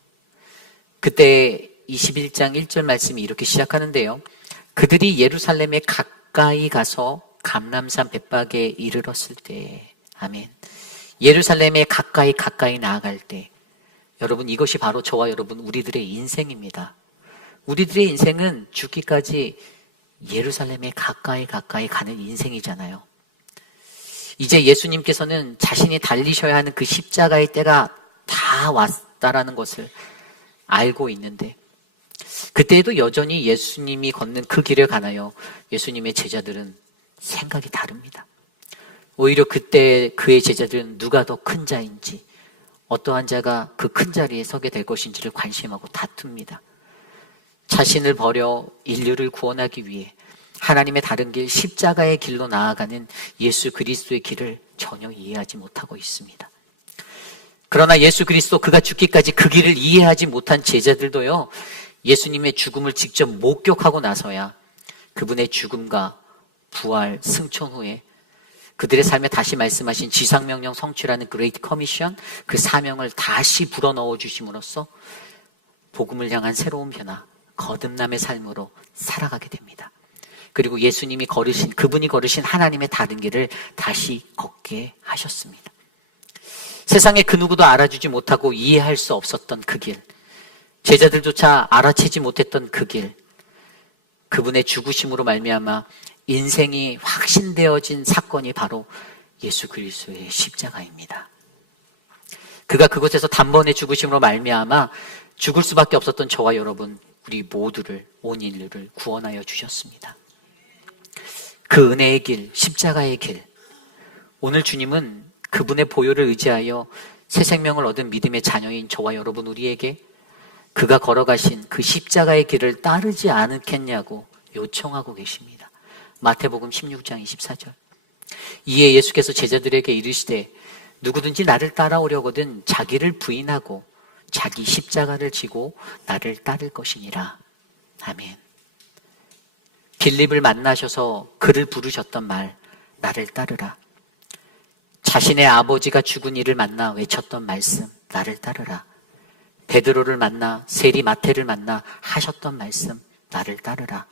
그때 21장 1절 말씀이 이렇게 시작하는데요. 그들이 예루살렘에 가까이 가서 감람산 벳박에 이르렀을 때, 아멘. 예루살렘에 가까이 나아갈 때, 여러분, 이것이 바로 저와 여러분 우리들의 인생입니다. 우리들의 인생은 죽기까지 예루살렘에 가까이 가는 인생이잖아요. 이제 예수님께서는 자신이 달리셔야 하는 그 십자가의 때가 다 왔다라는 것을 알고 있는데, 그때에도 여전히 예수님이 걷는 그 길을 가나요? 예수님의 제자들은 생각이 다릅니다. 오히려 그때 그의 제자들은 누가 더 큰 자인지, 어떠한 자가 그 큰 자리에 서게 될 것인지를 관심하고 다툽니다. 자신을 버려 인류를 구원하기 위해 하나님의 다른 길, 십자가의 길로 나아가는 예수 그리스도의 길을 전혀 이해하지 못하고 있습니다. 그러나 예수 그리스도, 그가 죽기까지 그 길을 이해하지 못한 제자들도요, 예수님의 죽음을 직접 목격하고 나서야 그분의 죽음과 부활, 승천 후에 그들의 삶에 다시 말씀하신 지상명령 성취라는 그레이트 커미션, 그 사명을 다시 불어넣어 주심으로써 복음을 향한 새로운 변화, 거듭남의 삶으로 살아가게 됩니다. 그리고 예수님이 걸으신, 그분이 걸으신 하나님의 다른 길을 다시 걷게 하셨습니다. 세상에 그 누구도 알아주지 못하고 이해할 수 없었던 그 길, 제자들조차 알아채지 못했던 그 길, 그분의 죽으심으로 말미암아 인생이 확신되어진 사건이 바로 예수 그리스도의 십자가입니다. 그가 그곳에서 단번에 죽으심으로 말미암아 죽을 수밖에 없었던 저와 여러분, 우리 모두를, 온 인류를 구원하여 주셨습니다. 그 은혜의 길, 십자가의 길, 오늘 주님은 그분의 보혈을 의지하여 새 생명을 얻은 믿음의 자녀인 저와 여러분 우리에게 그가 걸어가신 그 십자가의 길을 따르지 않겠냐고 요청하고 계십니다. 마태복음 16장 24절. 이에 예수께서 제자들에게 이르시되 누구든지 나를 따라오려거든 자기를 부인하고 자기 십자가를 지고 나를 따를 것이니라. 아멘. 빌립을 만나셔서 그를 부르셨던 말, 나를 따르라. 자신의 아버지가 죽은 이를 만나 외쳤던 말씀, 나를 따르라. 베드로를 만나, 세리 마태를 만나 하셨던 말씀, 나를 따르라.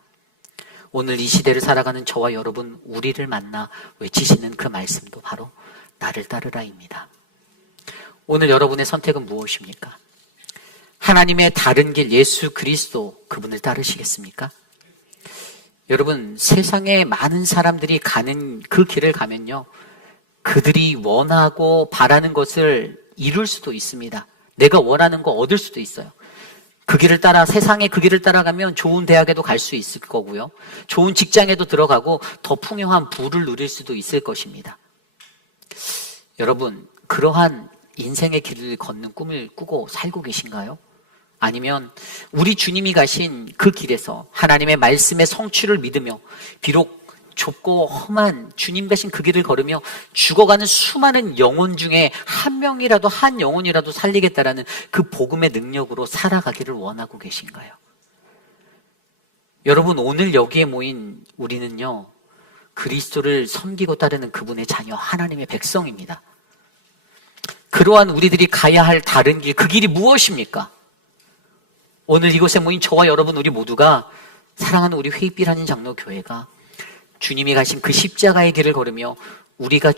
오늘 이 시대를 살아가는 저와 여러분, 우리를 만나 외치시는 그 말씀도 바로 나를 따르라입니다. 오늘 여러분의 선택은 무엇입니까? 하나님의 다른 길, 예수 그리스도, 그분을 따르시겠습니까? 여러분, 세상에 많은 사람들이 가는 그 길을 가면요, 그들이 원하고 바라는 것을 이룰 수도 있습니다. 내가 원하는 거 얻을 수도 있어요. 그 길을 따라, 세상의 그 길을 따라가면 좋은 대학에도 갈 수 있을 거고요, 좋은 직장에도 들어가고 더 풍요한 부를 누릴 수도 있을 것입니다. 여러분, 그러한 인생의 길을 걷는 꿈을 꾸고 살고 계신가요? 아니면 우리 주님이 가신 그 길에서 하나님의 말씀의 성취를 믿으며 비록 좁고 험한 주님 가신 그 길을 걸으며 죽어가는 수많은 영혼 중에 한 명이라도, 한 영혼이라도 살리겠다라는 그 복음의 능력으로 살아가기를 원하고 계신가요? 여러분, 오늘 여기에 모인 우리는요, 그리스도를 섬기고 따르는 그분의 자녀, 하나님의 백성입니다. 그러한 우리들이 가야 할 다른 길, 그 길이 무엇입니까? 오늘 이곳에 모인 저와 여러분 우리 모두가, 사랑하는 우리 회의빛 한인 장로교회가 주님이 가신 그 십자가의 길을 걸으며 우리가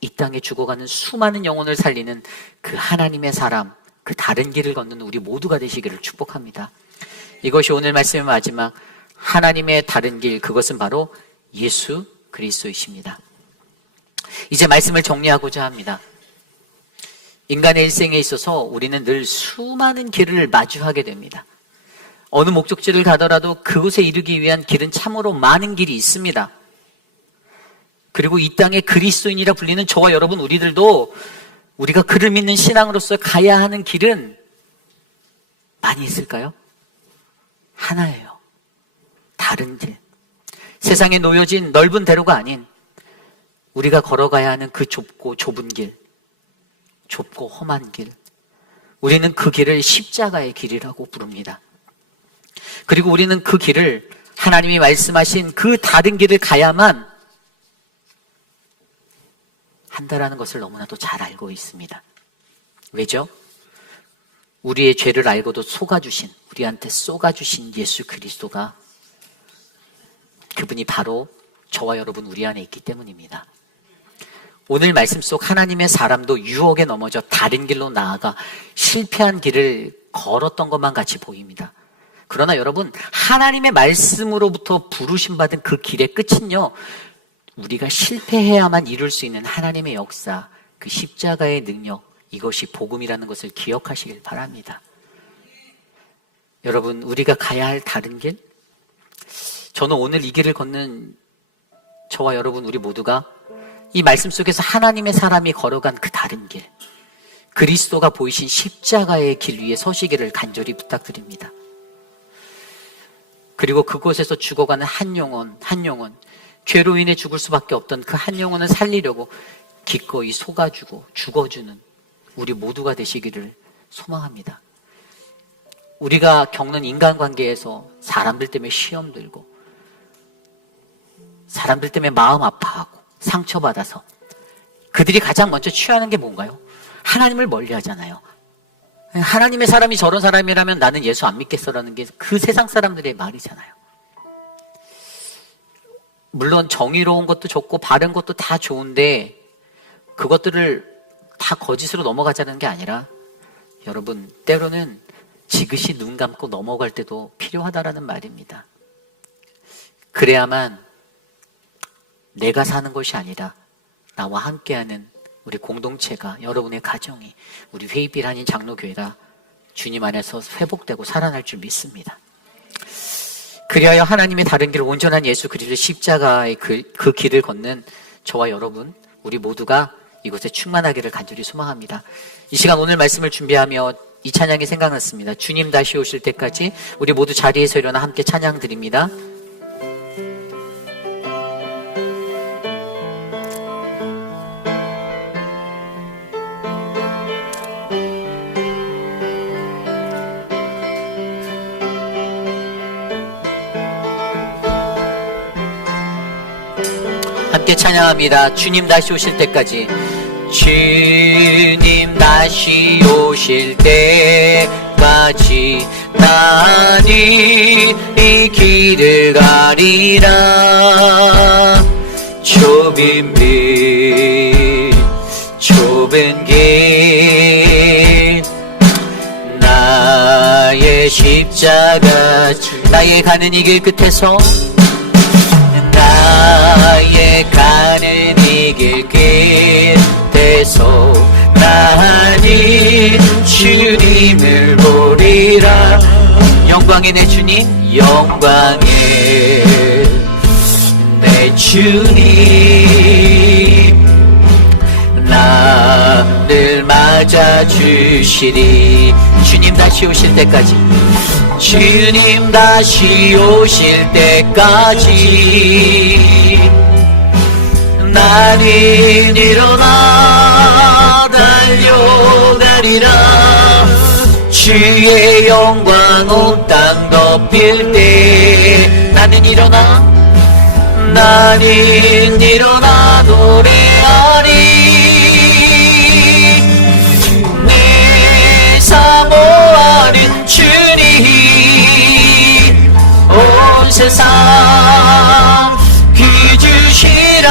이 땅에 죽어가는 수많은 영혼을 살리는 그 하나님의 사람, 그 다른 길을 걷는 우리 모두가 되시기를 축복합니다. 이것이 오늘 말씀의 마지막, 하나님의 다른 길, 그것은 바로 예수 그리스도이십니다. 이제 말씀을 정리하고자 합니다. 인간의 일생에 있어서 우리는 늘 수많은 길을 마주하게 됩니다. 어느 목적지를 가더라도 그곳에 이르기 위한 길은 참으로 많은 길이 있습니다. 그리고 이 땅의 그리스도인이라 불리는 저와 여러분 우리들도 우리가 그를 믿는 신앙으로서 가야 하는 길은 많이 있을까요? 하나예요. 다른 길. 세상에 놓여진 넓은 대로가 아닌 우리가 걸어가야 하는 그 좁고 좁은 길, 좁고 험한 길, 우리는 그 길을 십자가의 길이라고 부릅니다. 그리고 우리는 그 길을 하나님이 말씀하신 그 다른 길을 가야만 한다라는 것을 너무나도 잘 알고 있습니다. 왜죠? 우리의 죄를 알고도 속아주신, 우리한테 쏘가주신 예수 그리스도가, 그분이 바로 저와 여러분 우리 안에 있기 때문입니다. 오늘 말씀 속 하나님의 사람도 유혹에 넘어져 다른 길로 나아가 실패한 길을 걸었던 것만 같이 보입니다. 그러나 여러분, 하나님의 말씀으로부터 부르심 받은 그 길의 끝은요, 우리가 실패해야만 이룰 수 있는 하나님의 역사, 그 십자가의 능력, 이것이 복음이라는 것을 기억하시길 바랍니다. 여러분, 우리가 가야 할 다른 길? 저는 오늘 이 길을 걷는 저와 여러분 우리 모두가 이 말씀 속에서 하나님의 사람이 걸어간 그 다른 길, 그리스도가 보이신 십자가의 길 위에 서시기를 간절히 부탁드립니다. 그리고 그곳에서 죽어가는 한 영혼, 죄로 인해 죽을 수밖에 없던 그 한 영혼을 살리려고 기꺼이 속아주고 죽어주는 우리 모두가 되시기를 소망합니다. 우리가 겪는 인간관계에서 사람들 때문에 시험 들고, 사람들 때문에 마음 아파하고 상처받아서 그들이 가장 먼저 취하는 게 뭔가요? 하나님을 멀리 하잖아요. 하나님의 사람이 저런 사람이라면 나는 예수 안 믿겠어라는 게 그 세상 사람들의 말이잖아요. 물론 정의로운 것도 좋고 바른 것도 다 좋은데 그것들을 다 거짓으로 넘어가자는 게 아니라, 여러분, 때로는 지그시 눈 감고 넘어갈 때도 필요하다라는 말입니다. 그래야만 내가 사는 것이 아니라 나와 함께하는 우리 공동체가, 여러분의 가정이, 우리 회의빌 한인 장로교회가 주님 안에서 회복되고 살아날 줄 믿습니다. 그리하여 하나님의 다른 길, 온전한 예수 그리스도의 십자가의 그 길을 걷는 저와 여러분, 우리 모두가 이곳에 충만하기를 간절히 소망합니다. 이 시간 오늘 말씀을 준비하며 이 찬양이 생각났습니다. 주님 다시 오실 때까지 우리 모두 자리에서 일어나 함께 찬양 드립니다. 함께 찬양합니다. 주님 다시 오실 때까지. 주님 다시 오실 때까지 나는 이 길을 가리라. 좁은 길 나의 십자가, 나의 가는 이 길 끝에서, 나의 가는 이 길 끝에서 나는 주님을 보리라. 영광의 내 주님, 영광의 내 주님, 나를 맞아주시리. 주님 다시 오실 때까지, 주님 다시 오실 때까지 나는 일어나 달려가리라. 주의 영광 온 땅 덮일 때 나는 일어나 노래하리. 내 사모하는 주님, 온 세상 비주시라.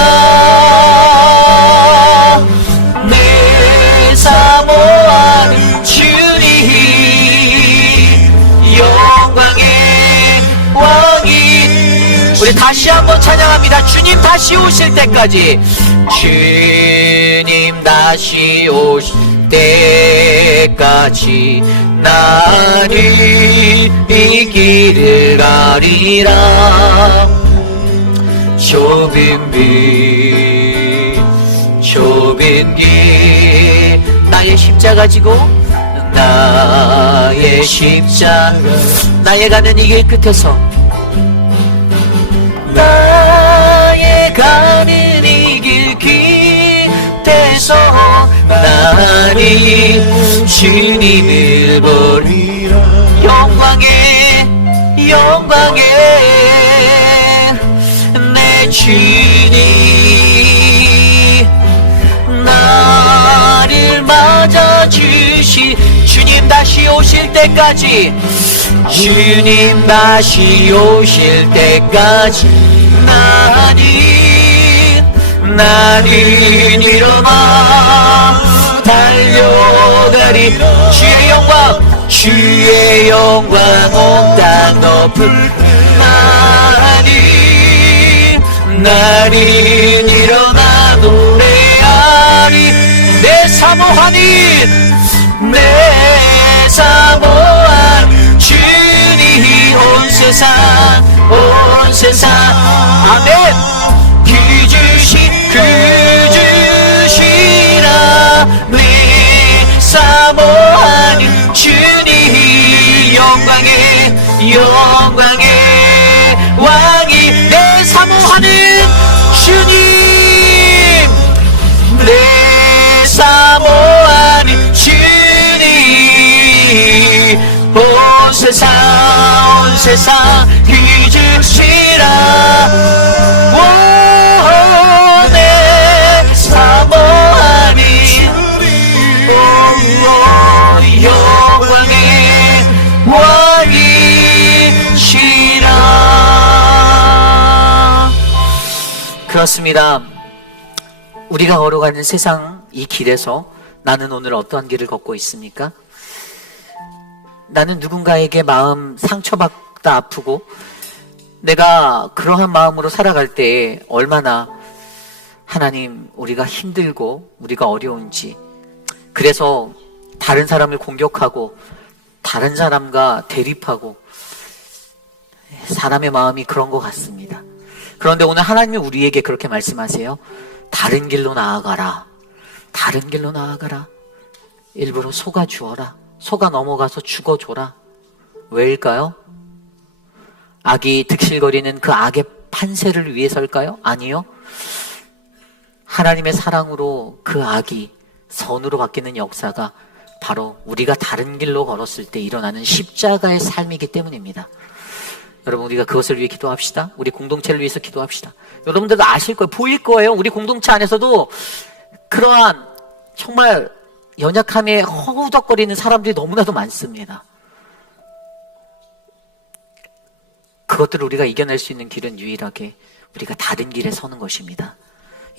내 사모하는 주님, 영광의 왕인. 우리 다시 한번 찬양합니다. 주님 다시 오실 때까지, 주님 다시 오실 때까지 나는 이 길을 가리라. 좁은 길 나의 십자가 지고, 나의 십자가, 나의 가는 이 길 끝에서 나 가는 이 길 깃에서 나니 주님을 보리라. 영광에 내 주님 나를 맞아주시. 주님 다시 오실 때까지, 주님 다시 오실 때까지 나는 일어나 달려가리. 주의 영광 온 땅 덮을 나는 일어나 노래하리. 내 사모한 주님 온 세상 아멘. 그 주시라 내 사모하는 주님 영광의 왕이 내 사모하는 주님 내 사모하는 주님 온 세상 그 주시라 내 사모하는 영광의 왕이시라. 그렇습니다. 우리가 걸어가는 세상 이 길에서 나는 오늘 어떠한 길을 걷고 있습니까? 나는 누군가에게 마음 상처받다 아프고 내가 그러한 마음으로 살아갈 때 얼마나 하나님 우리가 힘들고 우리가 어려운지, 그래서 다른 사람을 공격하고 다른 사람과 대립하고 사람의 마음이 그런 것 같습니다. 그런데 오늘 하나님이 우리에게 그렇게 말씀하세요. 다른 길로 나아가라. 일부러 속아주어라. 속아 넘어가서 죽어줘라. 왜일까요? 악이 득실거리는 그 악의 판세를 위해서일까요? 아니요. 하나님의 사랑으로 그 악이 선으로 바뀌는 역사가 바로 우리가 다른 길로 걸었을 때 일어나는 십자가의 삶이기 때문입니다. 여러분, 우리가 그것을 위해 기도합시다. 우리 공동체를 위해서 기도합시다. 여러분들도 아실 거예요. 보일 거예요. 우리 공동체 안에서도 그러한 정말 연약함에 허우덕거리는 사람들이 너무나도 많습니다. 그것들을 우리가 이겨낼 수 있는 길은 유일하게 우리가 다른 길에 서는 것입니다.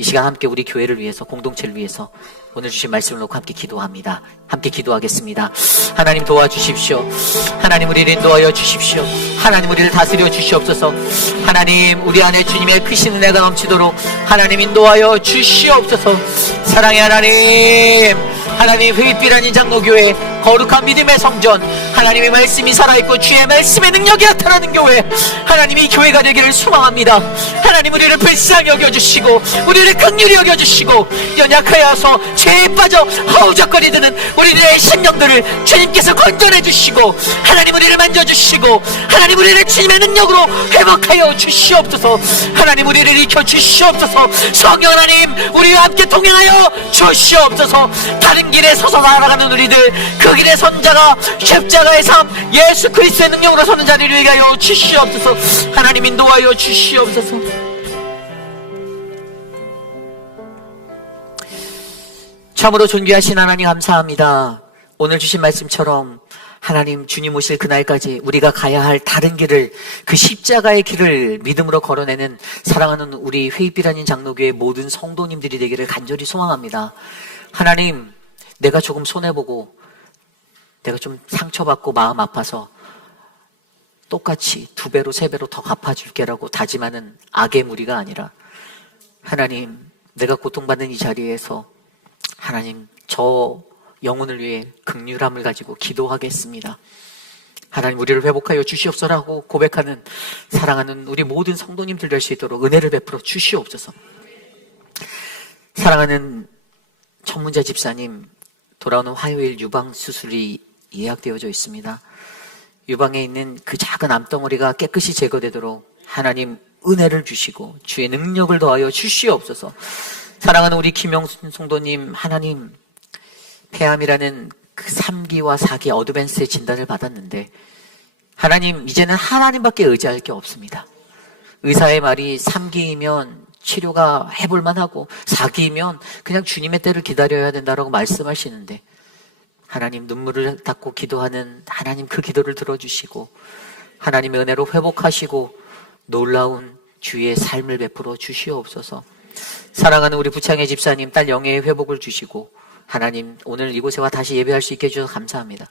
이 시간 함께 우리 교회를 위해서, 공동체를 위해서 오늘 주신 말씀을 놓고 함께 기도합니다. 함께 기도하겠습니다. 하나님 도와주십시오. 하나님 우리를 인도하여 주십시오. 하나님 우리를 다스려 주시옵소서. 하나님 우리 안에 주님의 크신 은혜가 넘치도록 하나님 인도하여 주시옵소서. 사랑의 하나님 회빛 아닌 장로교회, 거룩한 믿음의 성전, 하나님의 말씀이 살아있고 주의 말씀의 능력이 나타나는 교회, 하나님이 교회가 되기를 소망합니다. 하나님 우리를 불쌍히 여겨주시고 우리를 긍휼히 여겨주시고 연약하여서 죄에 빠져 허우적거리드는 우리들의 심령들을 주님께서 건져내 주시고 하나님 우리를 만져주시고 하나님 우리를 주님의 능력으로 회복하여 주시옵소서. 하나님 우리를 익혀 주시옵소서. 성령 하나님 우리와 함께 동행하여 주시옵소서. 다른 길에 서서 살아가는 우리들, 그 길의 선자가 십자가의 삶 예수 그리스도의 능력으로 서는 자리를 위하여 주시옵소서. 하나님 인도하여 주시옵소서. 참으로 존귀하신 하나님 감사합니다. 오늘 주신 말씀처럼 하나님 주님 오실 그날까지 우리가 가야 할 다른 길을, 그 십자가의 길을 믿음으로 걸어내는 사랑하는 우리 회빛 아닌 장로교회 모든 성도님들이 되기를 간절히 소망합니다. 하나님, 내가 조금 손해보고 내가 좀 상처받고 마음 아파서 똑같이 2배로 3배로 더 갚아줄게라고 다짐하는 악의 무리가 아니라, 하나님 내가 고통받는 이 자리에서 하나님 저 영혼을 위해 긍휼함을 가지고 기도하겠습니다. 하나님 우리를 회복하여 주시옵소서라고 고백하는 사랑하는 우리 모든 성도님들 될 수 있도록 은혜를 베풀어 주시옵소서. 사랑하는 천문자 집사님, 돌아오는 화요일 유방 수술이 예약되어져 있습니다. 유방에 있는 그 작은 암덩어리가 깨끗이 제거되도록 하나님 은혜를 주시고 주의 능력을 더하여 주시옵소서. 사랑하는 우리 김영순 성도님, 하나님, 폐암이라는 그 3기와 4기 어드밴스의 진단을 받았는데 하나님, 이제는 하나님밖에 의지할 게 없습니다. 의사의 말이 3기이면 치료가 해볼만 하고 4기이면 그냥 주님의 때를 기다려야 된다라고 말씀하시는데 하나님, 눈물을 닦고 기도하는 하나님, 그 기도를 들어주시고 하나님의 은혜로 회복하시고 놀라운 주의 삶을 베풀어 주시옵소서. 사랑하는 우리 부창의 집사님, 딸 영예의 회복을 주시고 하나님, 오늘 이곳에 와 다시 예배할 수 있게 해주셔서 감사합니다.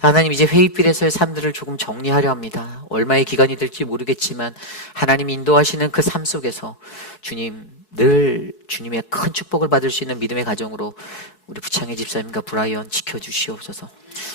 하나님, 이제 회의필에서의 삶들을 조금 정리하려 합니다. 얼마의 기간이 될지 모르겠지만 하나님 인도하시는 그 삶 속에서 주님, 늘 주님의 큰 축복을 받을 수 있는 믿음의 가정으로 우리 부창의 집사님과 브라이언 지켜주시옵소서.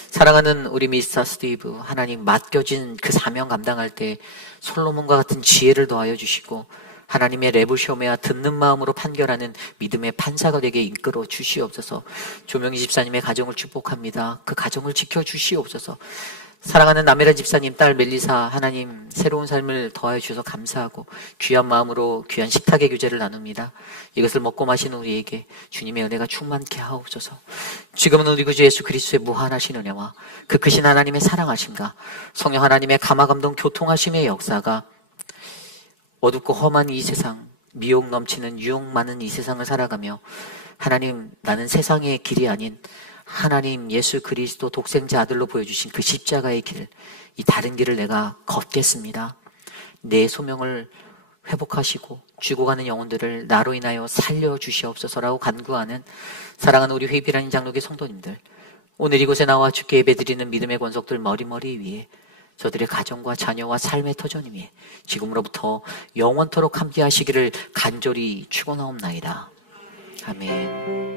사랑하는 우리 미스터 스티브, 하나님, 맡겨진 그 사명 감당할 때 솔로몬과 같은 지혜를 더하여 주시고 하나님의 레브쇼메아 듣는 마음으로 판결하는 믿음의 판사가 되게 이끌어 주시옵소서. 조명희 집사님의 가정을 축복합니다. 그 가정을 지켜주시옵소서. 사랑하는 나메라 집사님, 딸 멜리사, 하나님, 새로운 삶을 더하여 주셔서 감사하고 귀한 마음으로 귀한 식탁의 교제를 나눕니다. 이것을 먹고 마시는 우리에게 주님의 은혜가 충만케 하옵소서. 지금은 우리 구주 예수 그리스도의 무한하신 은혜와 그 크신 하나님의 사랑하심과 성령 하나님의 감화감동 교통하심의 역사가 어둡고 험한 이 세상, 미혹 넘치는 유혹 많은 이 세상을 살아가며 하나님, 나는 세상의 길이 아닌 하나님 예수 그리스도 독생자 아들로 보여주신 그 십자가의 길, 이 다른 길을 내가 걷겠습니다. 내 소명을 회복하시고 죽어가는 영혼들을 나로 인하여 살려주시옵소서라고 간구하는 사랑하는 우리 회비라는 장로교 성도님들, 오늘 이곳에 나와 주께 예배드리는 믿음의 권속들 머리머리 위에 저들의 가정과 자녀와 삶의 터전 위에 지금으로부터 영원토록 함께 하시기를 간절히 축원하옵나이다. 아멘.